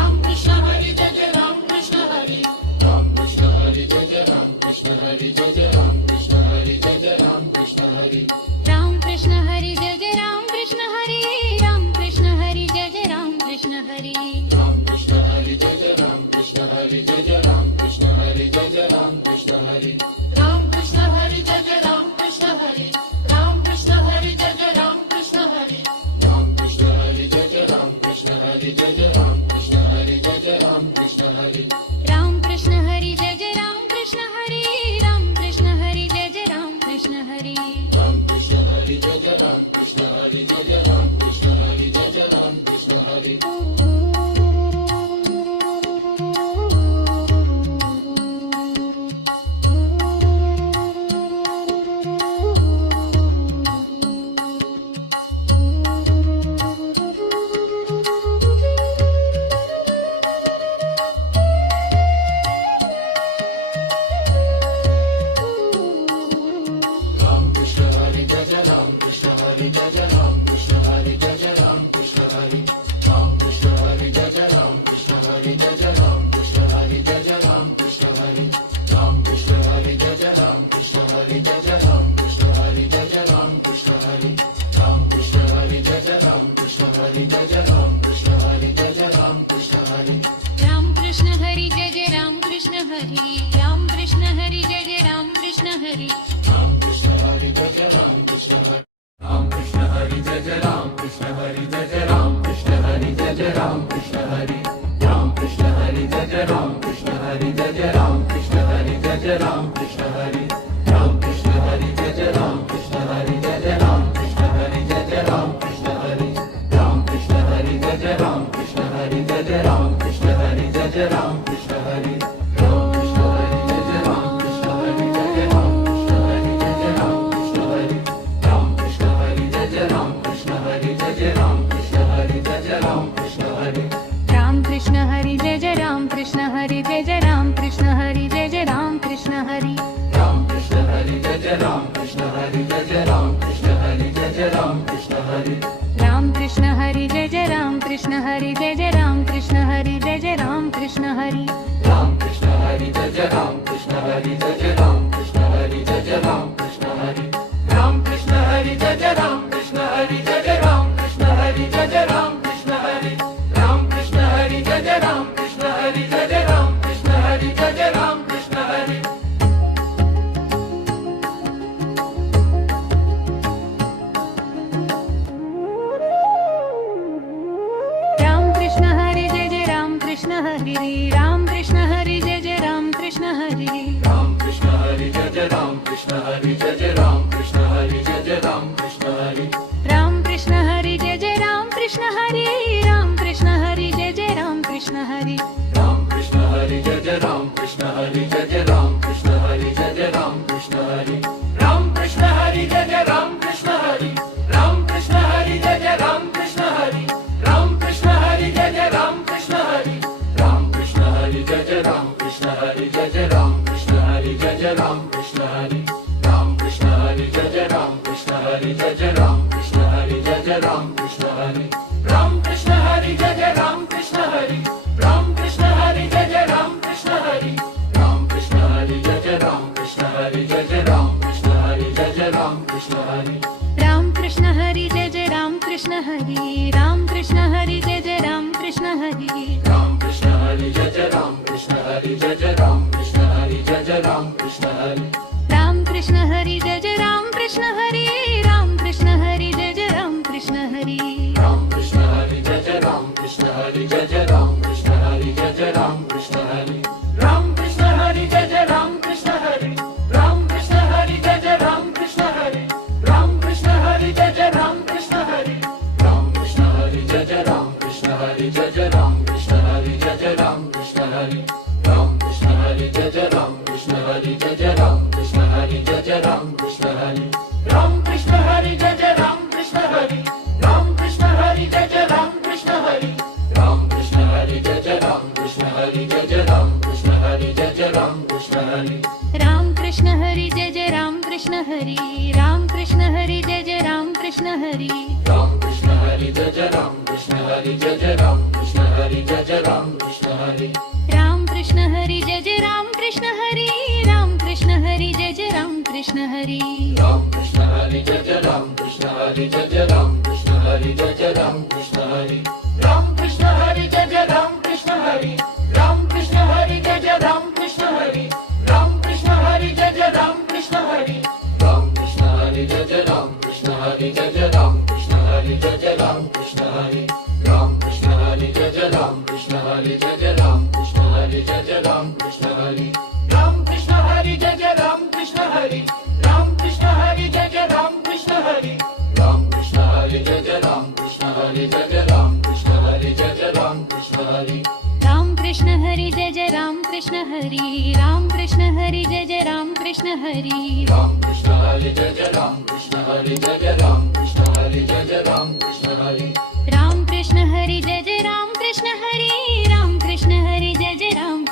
Ram Krishna Hari Jai Jai Ram Krishna Hari Ram Krishna Hari Jai Jai Ram Krishna Hari Jai Jai Ram Krishna Hari Jai Jai Ram Krishna Hari Ram Krishna Hari Jai Jai Ram Krishna Hari Ram Krishna Hari Jai Jai Ram Krishna Hari Ram Krishna Hari Jai Jai Ram Krishna Hari Jai Jai Ram Krishna Hari Jai Jai Ram Krishna Hari Ram Krishna Hari Jai Jai Ram Krishna Hari Ram Krishna Hari Jai Jai Ram Krishna Hari Ram Krishna Hari Jai Jai Ram Krishna Hari Jai Jai Ram Krishna Hari Jai Jai Ram Krishna Hari Ram Krishna Hari Jai Jai Ram Krishna Hari Jai Jai Ram Krishna Hari Jai Jai Ram Krishna Hari Ram Krishna Hari Jai Jai Ram Krishna Hari Jai Jai Ram Krishna Hari Jai Jai Ram Krishna Hari Ram Krishna Hari Jai Jai Ram Krishna Hari Jai Jai Ram Krishna Hari Jai Jai Ram Krishna Hari Ram Krishna Hari Jai Jai Ram Krishna Hari Jai Jai Ram Krishna Hari Jai Jai Ram Krishna Hari Ram Krishna Hari Jai Jai Ram Krishna Hari Ram Krishna Hari Jai Jai Ram Krishna Hari Ram Krishna Hari Jai Jai Ram Krishna Hari Ram Krishna Hari Jai Jai Ram Krishna Hari Jai Jai Ram Krishna Hari Jai Jai Ram Krishna Hari Ram Krishna Hari Jai Jai Ram Krishna Hari Jai Jai Ram Krishna Hari Jai Jai Ram Krishna Hari Ram Krishna Hari Jai Jai Ram Krishna Hari Jai Jai Ram Krishna Hari Jai Jai Ram Krishna Hari Ram Krishna Hari Jai Jai Ram Krishna Hari Jai Jai Ram Krishna Hari Jai Jai Ram Krishna Hari Ram Krishna Hari Jai Jai Ram Krishna Hari Jai Jai Ram Krishna Hari Jai Jai Ram Krishna Hari Ram Krishna Hari Jai Jai Ram Krishna Hari Jai Jai Ram Krishna Hari Jai Jai Ram Krishna Hari Ram Krishna Hari Jai Jai Ram Krishna Hari Jai Jai Ram Krishna Hari Jai Jai Ram Krishna Hari Ram Krishna Hari Jai Jai Ram Krishna Hari Jai Jai Ram Krishna Hari Jai Jai Ram Krishna Hari Ram Krishna Hari Jai Jai Ram Krishna Hari Jai Jai Ram Krishna Hari Jai Jai Ram Krishna Hari Ram Krishna Hari Jai Jai Ram Krishna Hari Jai Jai Ram Krishna Hari Jai Jai Ram Krishna Hari Ram Krishna Hari Jai Jai Ram Krishna Hari Jai Jai Ram Krishna Hari Jai Jai Ram Krishna Hari Ram Krishna Hari Jai Jai Ram Krishna Hari Jai Jai Ram Krishna Hari Jai Jai Ram Krishna Hari Ram Krishna Hari Jai Jai Ram Krishna Hari Ram Krishna Hari Jai Jai Ram Krishna Hari Ram Krishna Hari Jai Jai Ram Krishna Hari Jai Jai Ram Krishna Hari Jai Jai Ram Krishna Hari Ram Krishna Hari Jai Jai Ram Krishna Hari Ram Krishna Hari Jai Jai Ram Krishna Hari Ram Krishna Hari Jai Jai Ram Krishna Hari Jai Jai Ram Krishna Hari Jai Jai Ram Krishna Hari Ram Krishna Hari Jai Jai Ram Krishna Hari Ram Krishna Hari Jai Jai Ram Krishna Hari Ram Krishna Hari Jai Jai Ram Krishna Hari Ram Krishna Hari Jai Jai Ram Krishna Hari Jai Jai Ram Krishna Hari Jai Jai Ram Krishna Hari Ram Krishna Hari Jai Jai Ram Krishna Hari Jai Jai Ram Krishna Hari Jai Jai Ram Krishna Hari Ram Krishna Hari Jai Jai Ram Krishna Hari Ram Krishna Hari Jai Jai Ram Krishna Hari Ram Krishna Hari Jai Jai Ram Krishna Hari Jai Jai Ram Krishna Hari Jai Jai Ram Krishna Hari Ram Krishna Hari Jai Jai Ram Krishna Hari Ram Krishna Hari Jai Jai Ram Krishna Hari Ram Krishna Hari Jai Jai Ram Krishna Hari Jai Jai Ram Krishna Hari Jai Jai Ram Krishna Hari Ram Krishna Hari Jai Jai Ram Krishna Hari Ram Krishna Hari Jai Jai Ram Krishna Hari Ram Krishna Hari Jai Jai Ram Krishna Hari Jai Jai Ram Krishna Hari Jai Jai Ram Krishna Hari Ram Krishna Hari Jai Jai Ram Krishna Hari Ram Krishna Hari Jai Jai Ram Krishna Hari Ram Krishna Hari Jai Jai Ram Krishna Hari Ram Krishna Hari Jai Jai Ram Krishna Hari Jai Jai Ram Krishna Hari Jai Jai Ram Krishna Hari Ram Krishna Hari Jai Jai Ram Krishna Hari Jai Jai Ram Krishna Hari Jai Jai Ram Krishna Hari Ram Krishna Hari Jai Jai Ram Krishna Hari Ram Krishna Hari Jai Jai Ram Krishna Hari Ram Krishna Hari Jai Jai Ram Krishna Hari Jai Jai Ram Krishna Hari Jai Jai Ram Krishna Hari Ram Krishna Hari Jai Jai Ram Krishna Hari Ram Krishna Hari Jai Jai Ram Krishna Hari Ram Krishna Hari Jai Jai Ram Krishna Hari Jai Jai Ram Krishna Hari Jai Jai Ram Krishna Hari Ram Krishna Hari Jai Jai Ram Krishna Hari Ram Krishna Hari Jai Jai Ram Krishna Hari Ram Krishna Hari Jai Jai Ram Krishna Hari Jai Jai Ram Krishna Hari Jai Jai Ram Krishna Hari Ram Krishna Hari Jai Jai Ram Krishna Hari Ram Krishna Hari Jai Jai Ram Krishna Hari Ram Krishna Hari Jai Jai Ram Krishna Hari Ram Krishna Hari Jai Jai Ram Krishna Hari Jai Jai Ram Krishna Hari Jai Jai Ram Krishna Hari Ram Krishna Hari Jai Jai Ram Krishna Hari Jai Jai Ram Krishna Hari Jai Jai Ram Krishna Hari Ram Krishna Hari Jai Jai Ram Krishna Hari Ram Krishna Hari Jai Jai Ram Krishna Hari Ram Krishna Hari Jai Jai Ram Krishna Hari Jai Jai Ram Krishna Hari Jai Jai Ram Krishna Hari Ram Krishna Hari Jai Jai Ram Krishna Hari Ram Krishna Hari Jai Jai Ram Krishna Hari Ram Krishna Hari Jai Jai Ram Krishna Hari Jai Jai Ram Krishna Hari Jai Jai Ram Krishna Hari Ram Krishna Hari Jai Jai Ram Krishna Hari Ram Krishna Hari Jai Jai Ram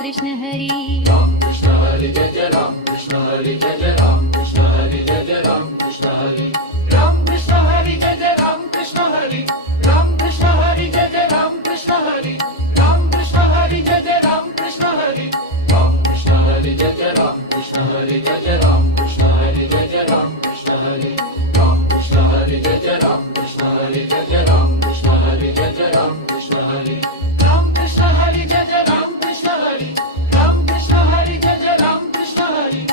Krishna Hari Ram Krishna Hari Jai Jai Ram Krishna Hari Jai Jai Ram Krishna Hari Jai Jai Ram Krishna Hari Ram Krishna Hari Jai Jai Ram Krishna Hari Ram Krishna Hari Jai Jai Ram Krishna Hari Ram Krishna Hari Jai Jai Ram Krishna Hari Ram Krishna Hari Jai Jai Ram Krishna Hari Jai Jai Ram Krishna Hari Jai Jai Ram Krishna Hari Ram Krishna Hari Jai Jai Ram Krishna Hari Jai Jai Ram Krishna Hari Jai Jai Ram Krishna Hari Ram Krishna Hari Jai Jai Ram Krishna Hari Ram Krishna Hari Jai Jai Ram Krishna Hari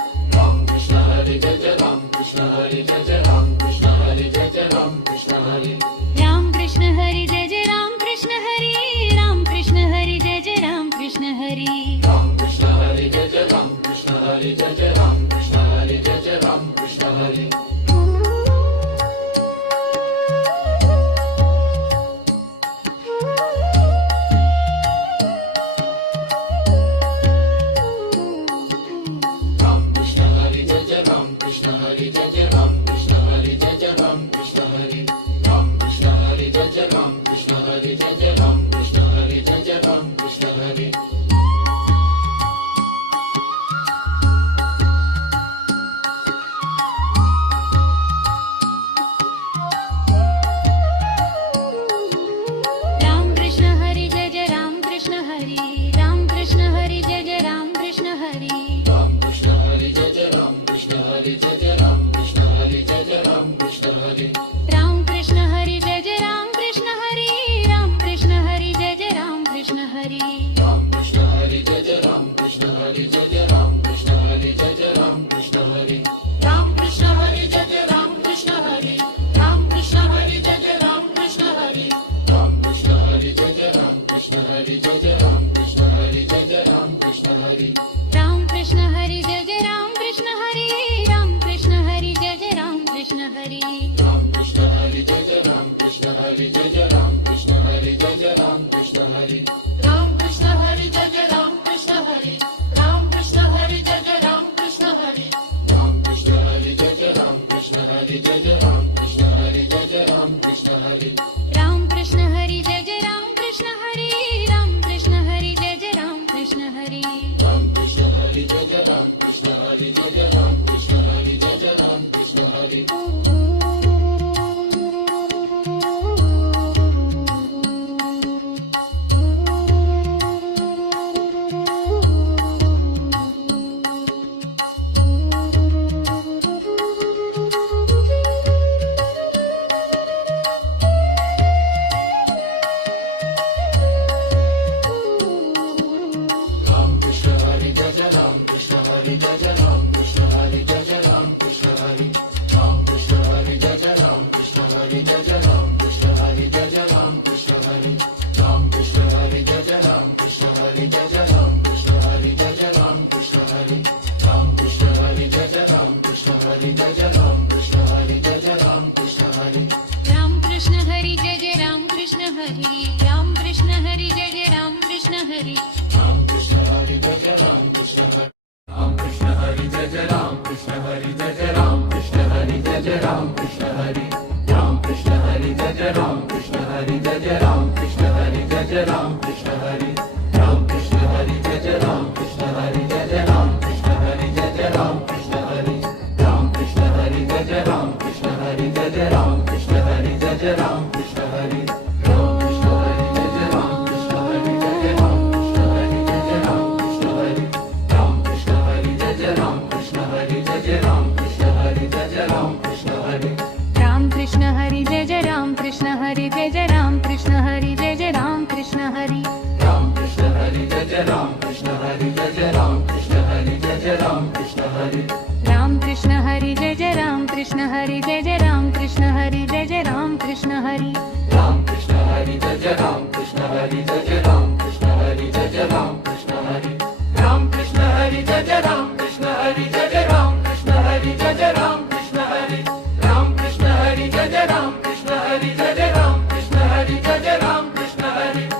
Ram Krishna Hari Jai Jai Ram Krishna Hari Jai Jai Ram Krishna Hari Jai Jai Ram Krishna Hari Ram Krishna Hari Jai Jai Ram Krishna Hari Ram Krishna Hari Jai Jai Ram Krishna Hari Ram Krishna Hari Jai Jai Ram Krishna Hari Jai Jai Ram Krishna Hari Jai Jai Ram Krishna Hari Hari Ram Krishna Hari Jai Jai Ram Krishna Hari Ram Krishna Hari Jai Jai Ram Krishna Hari Jai Jai Ram Krishna Hari Jai Jai Ram Krishna Hari Ram Krishna Hari Jai Jai Ram Krishna Hari Jai Jai Ram Krishna Hari Jai Jai Ram Krishna Hari Ram Krishna Hari Jai Jai Ram Krishna Hari Jai Jai Ram Krishna Hari Jai Jai Ram Krishna Hari Ram Krishna Hari Jai Jai Ram Krishna Hari Jai Jai Ram Krishna Hari Jai Jai Ram Krishna Hari Ram Krishna Hari Jai Jai Ram Krishna Hari Jai Jai Ram Krishna Hari Jai Jai Ram Krishna Hari Ram Krishna Hari Jai Jai Ram Krishna Hari Jai Jai Ram Krishna Hari Jai Jai Ram Krishna Hari Ram Krishna Hari Jai Jai Ram Krishna Hari Jai Jai Ram Krishna Hari Jai Jai Ram Krishna Hari Ram Krishna Hari Jai Jai Ram Krishna Hari Jai Jai Ram Krishna Hari Jai Jai Ram Krishna Hari Ram Krishna Hari Jai Jai Ram Krishna Hari Jai Jai Ram Krishna Hari Jai Jai Ram Krishna Hari Ram Krishna Hari Jai Jai Ram Krishna Hari Jai Jai Ram Krishna Hari Jai Jai Ram Krishna Hari Ram Krishna Hari Jai Jai Ram Krishna Hari Jai Jai Ram Krishna Hari Jai Jai Ram Krishna Hari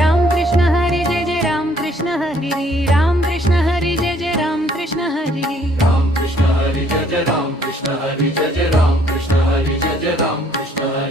Ram Krishna Hari Jai Jai Ram Krishna Hari Jai Jai Ram Krishna Hari Jai Jai Ram Krishna Hari Ram Krishna Hari Jai Jai Ram Krishna Hari Ram Krishna Hari Jai Jai Ram Krishna Hari Ram Krishna Hari Jai Jai Ram Krishna Hari Jai Jai Ram Krishna Hari Jai Jai Ram Krishna Hari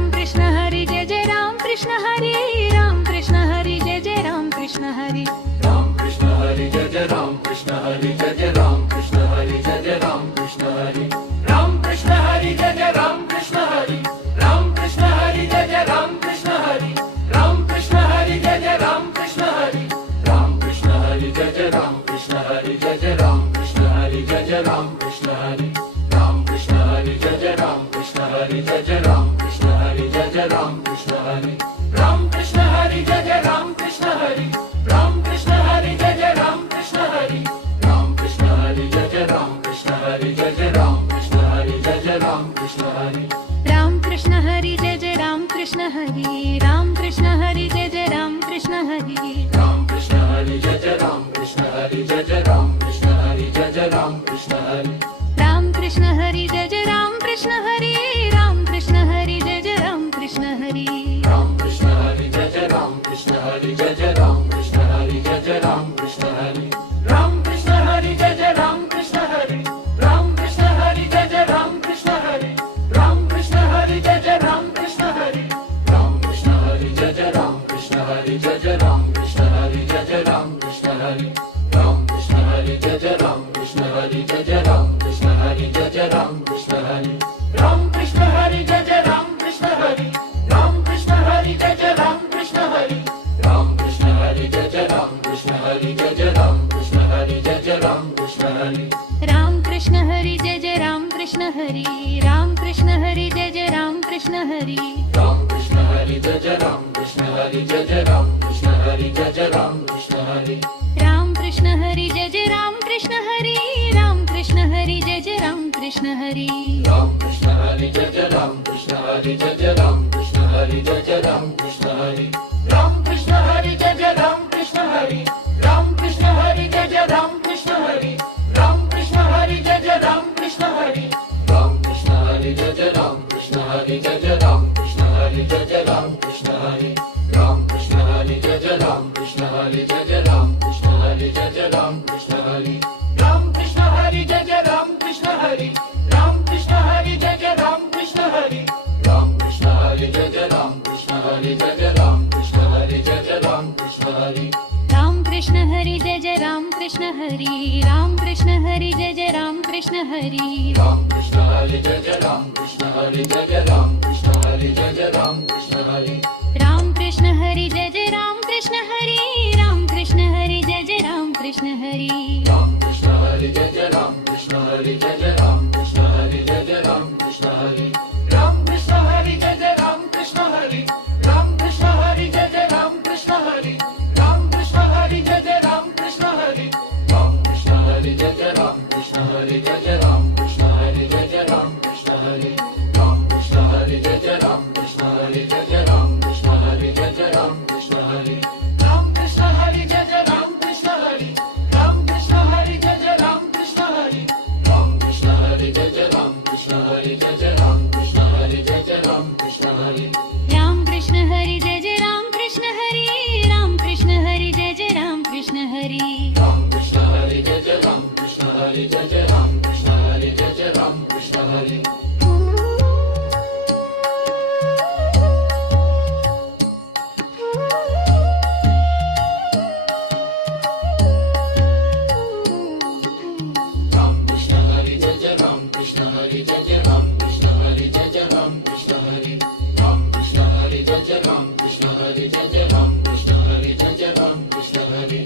Ram Krishna Hari Jai Jai Ram Krishna Hari Ram Krishna Hari Jai Jai Ram Krishna Hari Ram Krishna Hari Jai Jai Ram Krishna Hari Jai Jai Ram Krishna Hari Jai Jai Ram Krishna Hari Ram Krishna Hari Jai Jai Ram Krishna Hari Ram Krishna Hari Jai Jai Ram Krishna Hari Ram Krishna Hari Jai Jai Ram Krishna Hari Ram Krishna Hari Jai Jai Ram Krishna Hari Jai Jai Ram Krishna Hari Jai Jai Ram Krishna Hari Ram Krishna Hari Jai Jai Ram Krishna Hari Jai Jai Ram Krishna Hari Jai Jai Ram Krishna Hari Ram Krishna Hari Jai Jai Ram Krishna Hari Ram Krishna Hari Jai Jai Ram Krishna Hari Ram Krishna Hari Jai Jai Ram Krishna Hari Jai Jai Ram Krishna Hari Jai Jai Ram Krishna Hari Ram Krishna Hari Jai Jai Ram Krishna Hari Ram Krishna Hari Jai Jai Ram Krishna Hari Ram Krishna Hari Jai Jai Ram Krishna Hari Jai Jai Ram Krishna Hari Jai Jai Ram Krishna Hari Ram Krishna Hari Jai Jai Ram Krishna Hari Ram Krishna Hari Jai Jai Ram Krishna Hari Ram Krishna Hari Jai Jai Ram Krishna Hari Jai Jai Ram Krishna Hari Jai Jai Ram Krishna Hari Ram Krishna Hari Jai Jai Ram Krishna Hari Ram Krishna Hari Jai Jai Ram Krishna Hari Ram Krishna Hari Jai Jai Ram Krishna Hari Ram Krishna Hari Jai Jai Ram Krishna Hari Jai Jai Ram Krishna Hari Jai Jai Ram Krishna Hari Ram Krishna Hari Jai Jai Ram Krishna Hari Jai Jai Ram Krishna Hari Jai Jai Ram Krishna Hari Ram Krishna Hari Jai Jai Ram Krishna Hari Ram Krishna Hari Jai Jai Ram Krishna Hari Ram Krishna Hari Jai Jai Ram Krishna Hari Jai Jai Ram Krishna Hari Jai Jai Ram Krishna Hari Ram Krishna Hari Jai Jai Ram Krishna Hari Ram Krishna Hari Jai Jai Ram Krishna Hari Ram Krishna Hari Jai Jai Ram Krishna Hari Jai Jai Ram Krishna Hari Jai Jai Ram Krishna Hari Ram Krishna Hari Jai Jai Ram Krishna Hari Ram Krishna Hari Jai Jai Ram Krishna Hari Ram Krishna Hari Jai Jai Ram Krishna Hari Jai Jai Ram Krishna Hari Jai Jai Ram Krishna Hari Ram Krishna Hari Jai Jai Ram Krishna Hari Ram Krishna Hari Jai Jai Ram Krishna Hari Ram Krishna Hari Jai Jai Ram Krishna Hari Ram Krishna Hari Jai Jai Ram Krishna Hari Jai Jai Ram Krishna Hari Jai Jai Ram Krishna Hari Ram Krishna Hari Jai Jai Ram Krishna Hari Jai Jai Ram Krishna Hari Jai Jai Ram Krishna Hari Ram Krishna Hari Jai Jai Ram Krishna Hari Ram Krishna Hari Jai Jai Ram Krishna Hari Ram Krishna Hari Jai Jai Ram Krishna Hari Jai Jai Ram Krishna Hari Jai Jai Ram Krishna Hari Ram Krishna Hari Jai Jai Ram Krishna Hari Ram Krishna Hari Jai Jai Ram Krishna Hari Ram Krishna Hari Jai Jai Ram Krishna Hari Jai Jai Ram Krishna Hari Jai Jai Ram Krishna Hari Ram Krishna Hari Jai Jai Ram Krishna Hari Ram Krishna Hari Jai Jai Ram Krishna Hari Ram Krishna Hari Jai Jai Ram Krishna Hari Jai Jai Ram Krishna Hari Jai Jai Ram Krishna Hari Ram Krishna Hari Jai Jai Ram Krishna Hari Ram Krishna Hari Jai Jai Ram Krishna Hari Ram Krishna Hari Jai Jai Ram Krishna Hari Ram Krishna Hari Jai Jai Ram Krishna Hari Jai Jai Ram Krishna Hari Jai Jai Ram Krishna Hari Ram Krishna Hari Jai Jai Ram Krishna Hari Jai Jai Ram Krishna Hari Jai Jai Ram Krishna Hari Ram Krishna Hari Jai Jai Ram Krishna Hari Ram Krishna Hari Jai Jai Ram Krishna Hari Ram Krishna Hari Hari Jai Jai Ram Krishna Hari Jai Jai Ram Krishna Hari Jai Jai Ram Krishna Hari Ram Krishna Hari Jai Jai Ram Krishna Hari Ram Krishna Hari Jai Jai Ram Krishna Hari Ram Krishna Hari Jai Jai Ram Krishna Hari Jai Jai Ram Krishna Hari Jai Jai Ram Krishna Hari Ram Krishna Hari Jai Jai Ram Krishna Hari Jai Jai Ram Krishna Hari Jai Jai Ram Krishna Hari Ram Krishna Hari Jai Jai Ram Krishna Hari Jai Jai Ram Krishna Hari Jai Jai Ram Krishna Hari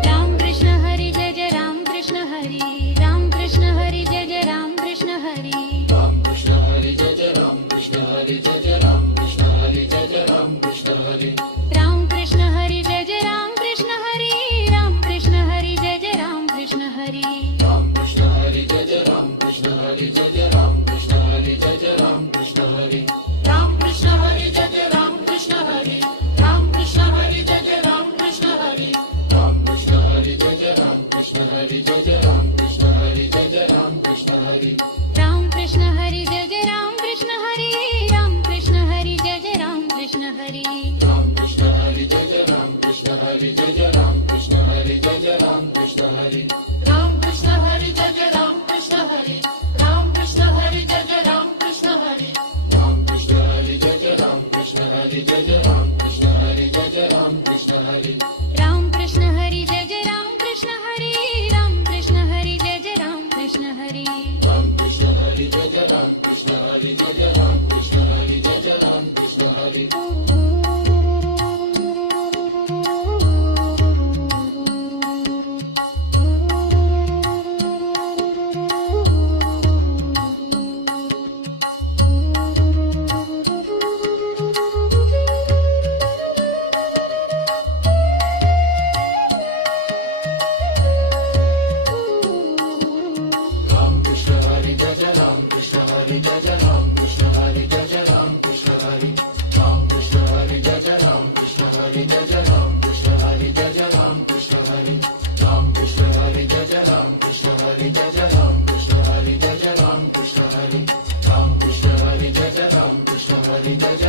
Ram Krishna Hari Jai Jai Ram Krishna Hari Ram Krishna Hari Jai Jai Ram Krishna Hari Ram Krishna Hari Jai Jai Ram Krishna Hari Jai Jai Ram Krishna Hari Jai Jai Ram Krishna Hari Ram Krishna Hari Jai Jai Ram Krishna Hari Ram Krishna Hari Jai Jai Ram Krishna Hari Ram Krishna Hari Jai Jai Ram Krishna Hari Jai Jai Ram Krishna Hari Jai Jai Ram Krishna Hari Ram Krishna Hari Jai Jai Ram Krishna Hari Ram Krishna Hari Jai Jai Ram Krishna Hari Ram Krishna Hari Jai Jai Ram Krishna Hari Jai Jai Ram Krishna Hari Jai Jai Ram Krishna Hari Ram Krishna Hari Jai Jai Ram Krishna Hari Ram Krishna Hari Jai Jai Ram Krishna Hari Ram Krishna Hari Jai Jai Ram Krishna Hari Jai Jai Ram Krishna Hari Jai Jai Ram Krishna Hari Ram Krishna Hari Jai Jai Ram Krishna Hari Ram Krishna Hari Jai Jai Ram Krishna Hari Ram Krishna Hari Jai Jai Ram Krishna Hari Jai Jai Ram Krishna Hari Jai Jai Ram Krishna Hari Ram Krishna Hari Jai Jai Ram Krishna Hari Ram Krishna Hari Jai Jai Ram Krishna Hari Ram Krishna Hari Jai Jai Ram Krishna Hari Jai Jai Ram Krishna Hari Jai Jai Ram Krishna Hari Ram Krishna Hari Jai Jai Ram Krishna Hari Jai Jai Ram Krishna Hari Jai Jai Ram Krishna Hari Ram Krishna Hari Jai Jai Ram Krishna Hari Jai Jai Ram Krishna Hari Jai Jai Ram Krishna Hari Ram Krishna Hari Jai Jai Ram Krishna Hari Jai Jai Ram Krishna Hari Jai Jai Ram Krishna Hari Ram Krishna Hari Jai Jai Ram Krishna Hari Jai Jai Ram Krishna Hari Jai Jai Ram Krishna Hari Ram Krishna Hari Jai Jai Ram Krishna Hari Ram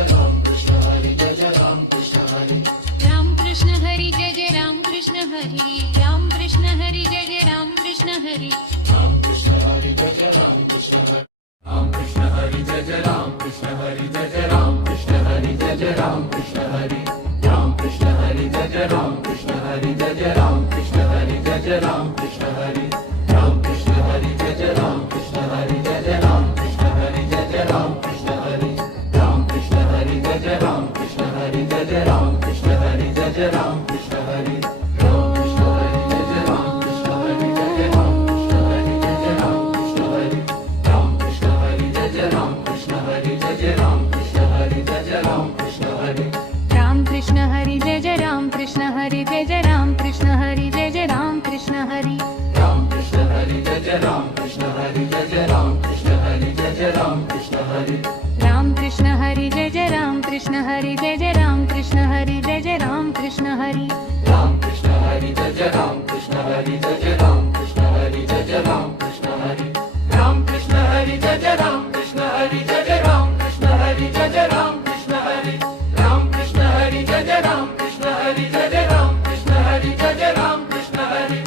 Krishna Hari Jai Jai Ram Krishna Hari Ram Krishna Hari Jai Jai Ram Krishna Hari Ram Krishna Hari Jai Jai Ram Krishna Hari Jai Jai Ram Krishna Hari Jai Jai Ram Krishna Hari Ram Krishna Hari Jai Jai Ram Krishna Hari Jai Jai Ram Krishna Hari Jai Jai Ram Krishna Hari Ram Krishna Hari Jai Jai Ram Krishna Hari Jai Jai Ram Krishna Hari Jai Jai Ram Krishna Hari Ram Krishna Hari Jai Jai Ram Krishna Hari Jai Jai Ram Krishna Hari Jai Jai Ram Krishna Hari Ram Krishna Hari Jai Jai Ram Krishna Hari Jai Jai Ram Krishna Hari Jai Jai Ram Krishna Hari Ram Krishna Hari Jai Jai Ram Krishna Hari Jai Jai Ram Krishna Hari Jai Jai Ram Krishna Hari Ram Krishna Hari Jai Jai Ram Krishna Hari Jai Jai Ram Krishna Hari Jai Jai Ram Krishna Hari Ram Krishna Hari Jai Jai Ram Krishna Hari Jai Jai Ram Krishna Hari Jai Jai Ram Krishna Hari Ram Krishna Hari Jai Jai Ram Krishna Hari Jai Jai Ram Krishna Hari Jai Jai Ram Krishna Hari Ram Krishna Hari Jai Jai Ram Krishna Hari Jai Jai Ram Krishna Hari Jai Jai Ram Krishna Hari Ram Krishna Hari Jai Jai Ram Krishna Hari Jai Jai Ram Krishna Hari Jai Jai Ram Krishna Hari Ram Krishna Hari Jai Jai Ram Krishna Hari Jai Jai Ram Krishna Hari Jai Jai Ram Krishna Hari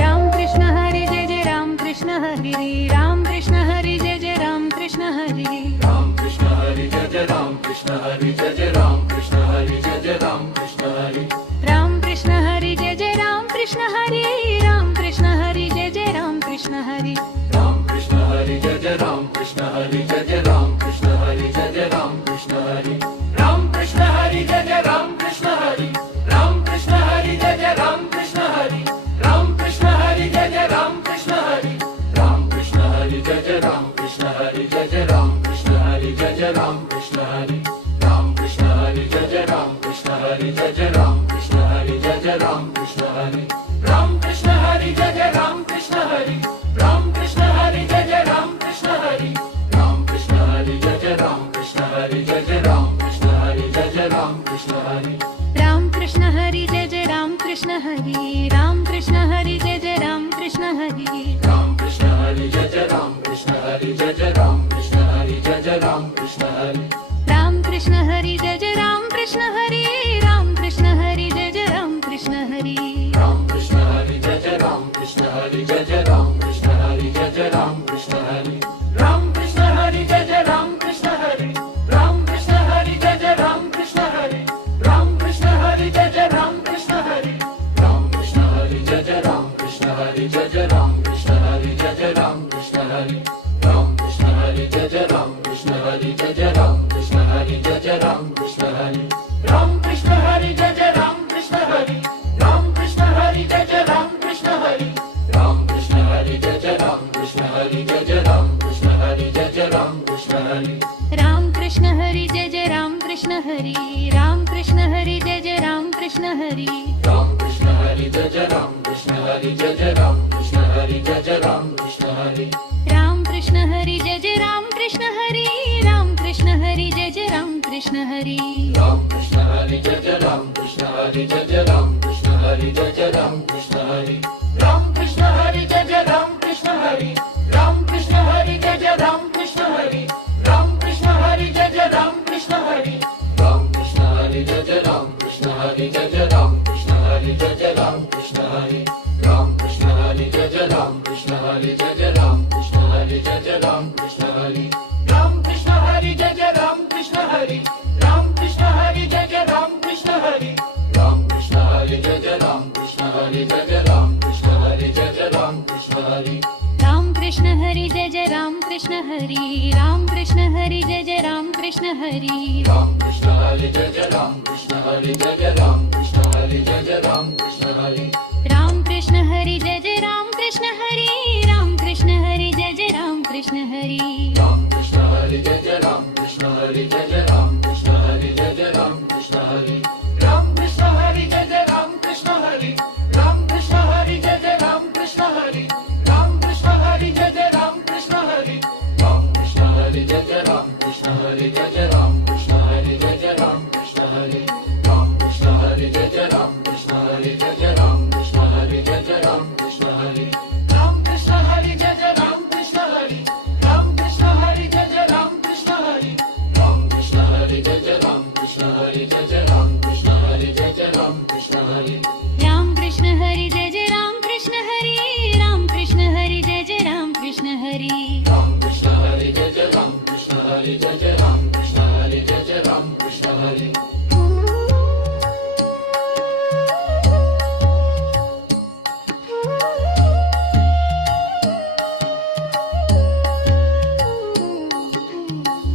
Ram Krishna Hari Jai Jai Ram Krishna Hari Ram Krishna Hari Jai Jai Ram Krishna Hari Ram Krishna Hari Jai Jai Ram Krishna Hari Jai Jai Ram Krishna Hari Jai Jai Ram Krishna Hari Ram Krishna Hari Jai Jai Ram Krishna Hari Ram Krishna Hari Jai Jai Ram Krishna Hari Ram Krishna Hari Jai Jai Ram Krishna Hari Jai Jai Ram Krishna Hari Jai Jai Ram Krishna Hari Ram Krishna Hari Jai Jai Ram Krishna Hari Ram Krishna Hari Jai Jai Ram Krishna Hari Ram Krishna Hari Jai Jai Ram Krishna Hari Ram Krishna Hari Jai Jai Ram Krishna Hari Jai Jai Ram Krishna Hari Jai Jai Ram Krishna Hari Ram Krishna Hari Jai Jai Ram Krishna Hari Jai Jai Ram Krishna Hari Jai Jai Jai Ram Krishna Hari Ram Krishna Hari Jai Jai Ram Krishna Hari Ram Krishna Hari Jai Jai Ram Krishna Hari Ram Krishna Hari Jai Jai Ram Krishna Hari Jai Jai Ram Krishna Hari Jai Jai Ram Krishna Hari Ram Krishna Hari Jai Jai Ram Krishna Hari Ram Krishna Hari Jai Jai Ram Krishna Hari Ram Krishna Hari Jai Jai Ram Krishna Hari Jai Jai Ram Krishna Hari Jai Jai Ram Krishna Hari Ram Krishna Hari Jai Jai Ram Krishna Hari Ram Krishna Hari Jai Jai Ram Krishna Hari Ram Krishna Hari Jai Jai Ram Krishna Hari Jai Jai Ram Krishna Hari Jai Jai Ram Krishna Hari Ram Krishna Hari Jai Jai Ram Krishna Hari Ram Krishna Hari Jai Jai Ram Krishna Hari Ram Krishna Hari Jai Jai Ram Krishna Hari Ram Krishna Hari Jai Jai Ram Krishna Hari Jai Jai Ram Krishna Hari Jai Jai Ram Krishna Hari Ram Krishna Hari Jai Jai Ram Krishna Hari Jai Jai Ram Krishna Hari Jai Jai Ram Krishna Hari Ram Krishna Hari Jai Jai Ram Krishna Hari Ram Krishna Hari Jai Jai Ram Krishna Hari Ram Krishna Hari Jai Jai Ram Krishna Hari Jai Jai Ram Krishna Hari Jai Jai Ram Krishna Hari Ram Krishna Hari Jai Jai Ram Krishna Hari Ram Krishna Hari Jai Jai Ram Krishna Hari Ram Krishna Hari Jai Jai Ram Krishna Hari Jai Jai Ram Krishna Hari Jai Jai Ram Krishna Hari Ram Krishna Hari Jai Jai Ram Krishna Hari Ram Krishna Hari Jai Jai Ram Krishna Hari Ram Krishna Hari Jai Jai Ram Krishna Hari Jai Jai Ram Krishna Hari Jai Jai Ram Krishna Hari Ram Krishna Hari Jai Jai Ram Krishna Hari Ram Krishna Hari Jai Jai Ram Krishna Hari Ram Krishna Hari Jai Jai Ram Krishna Hari Ram Krishna Hari Jai Jai Ram Krishna Hari Jai Jai Ram Krishna Hari Jai Jai Ram Krishna Hari Ram Krishna Hari Jai Jai Ram Krishna Hari Jai Jai Ram Krishna Hari Jai Jai Ram Krishna Hari Ram Krishna Hari Jai Jai Ram Krishna Hari Ram Krishna Hari Jai Jai Ram Krishna Hari Ram Krishna Hari Jai Jai Ram Krishna Hari Jai Jai Ram Krishna Hari Jai Jai Ram Krishna Hari Ram Krishna Hari Jai Jai Ram Krishna Hari Ram Krishna Hari Jai Jai Ram Krishna Hari Ram Krishna Hari Jai Jai Ram Krishna Hari Jai Jai Ram Krishna Hari Jai Jai Ram Krishna Hari Ram Krishna Hari Jai Jai Ram Krishna Hari Ram Krishna Hari Jai Jai Ram Krishna Hari Ram Krishna Hari Jai Jai Ram Krishna Hari Jai Jai Ram Krishna Hari Jai Jai Ram Krishna Hari Ram Krishna Hari Jai Jai Ram Krishna Hari Ram Krishna Hari Jai Jai Ram Krishna Hari Ram Krishna Hari Jai Jai Ram Krishna Hari Ram Krishna Hari Jai Jai Ram Krishna Hari Jai Jai Ram Krishna Hari Jai Jai Ram Krishna Hari Ram Krishna Hari Jai Jai Ram Krishna Hari Jai Jai Ram Krishna Hari Jai Jai Ram Krishna Hari Ram Krishna Hari Jai Jai Ram Krishna Hari Ram Krishna Hari Jai Jai Ram Krishna Hari Ram Krishna Hari Jai Jai Ram Krishna Hari Jai Jai Ram Krishna Hari Jai Jai Ram Krishna Hari Ram Krishna Hari Jai Jai Ram Krishna Hari Ram Krishna Hari Jai Jai Ram Krishna Hari Ram Krishna Hari Jai Jai Ram Krishna Hari Jai Jai Ram Krishna Hari Jai Jai Ram Krishna Hari Ram Krishna Hari Jai Jai Ram Krishna Hari Jai Jai Ram Krishna Hari Jai Jai Ram Krishna Hari Ram Krishna Hari Jai Jai Ram Krishna Hari Jai Jai Ram Krishna Hari Jai Jai Ram Krishna Hari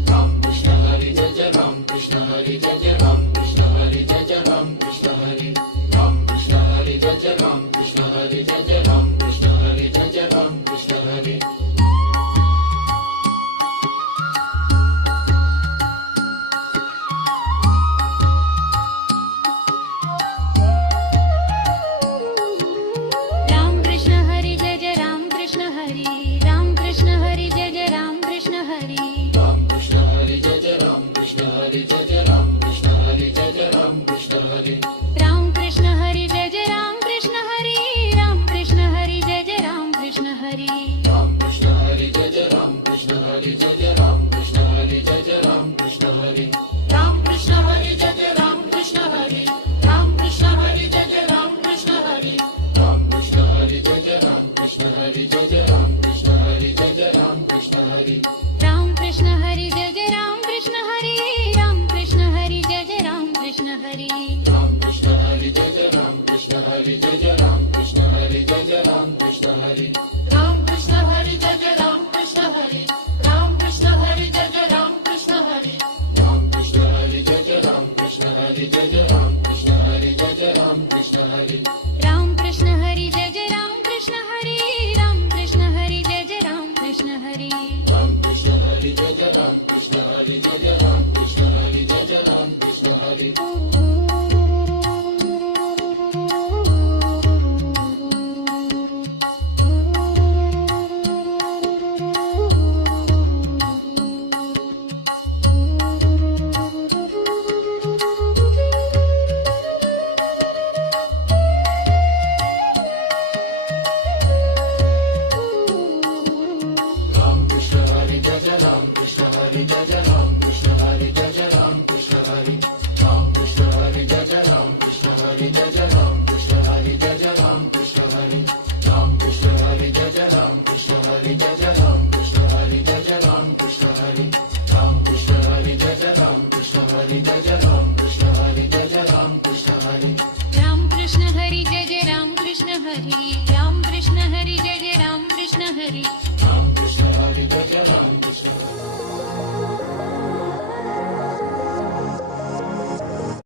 Ram Krishna Hari Jai Jai Ram Krishna Hari Ram Krishna Hari Jai Jai Ram Krishna Hari Ram Krishna Hari Jai Jai Ram Krishna Hari Jai Jai Ram Krishna Hari Jai Jai Ram Krishna Hari Ram Krishna Hari Jai Jai Ram Krishna Hari Ram Krishna Hari Jai Jai Ram Krishna Hari Ram Krishna Hari Jai Jai Ram Krishna Hari Jai Jai Ram Krishna Hari Jai Jai Ram Krishna Hari Ram Krishna Hari Jai Jai Ram Krishna Hari Ram Krishna Hari Jai Jai Ram Krishna Hari Ram Krishna Hari Jai Jai Ram Krishna Hari Jai Jai Ram Krishna Hari Jai Jai Ram Krishna Hari Ram Krishna Hari Jai Jai Ram Krishna Hari Ram Krishna Hari Jai Jai Ram Krishna Hari Ram Krishna Hari Jai Jai Ram Krishna Hari Jai Jai Ram Krishna Hari Jai Jai Ram Krishna Hari Ram Krishna Hari Jai Jai Ram Krishna Hari Ram Krishna Hari Jai Jai Ram Krishna Hari Ram Krishna Hari Jai Jai Ram Krishna Hari Jai Jai Ram Krishna Hari Jai Jai Ram Krishna Hari Ram Krishna Hari Jai Jai Ram Krishna Hari Ram Krishna Hari Jai Jai Ram Krishna Hari Ram Krishna Hari Jai Jai Ram Krishna Hari Jai Jai Ram Krishna Hari Jai Jai Ram Krishna Hari Hari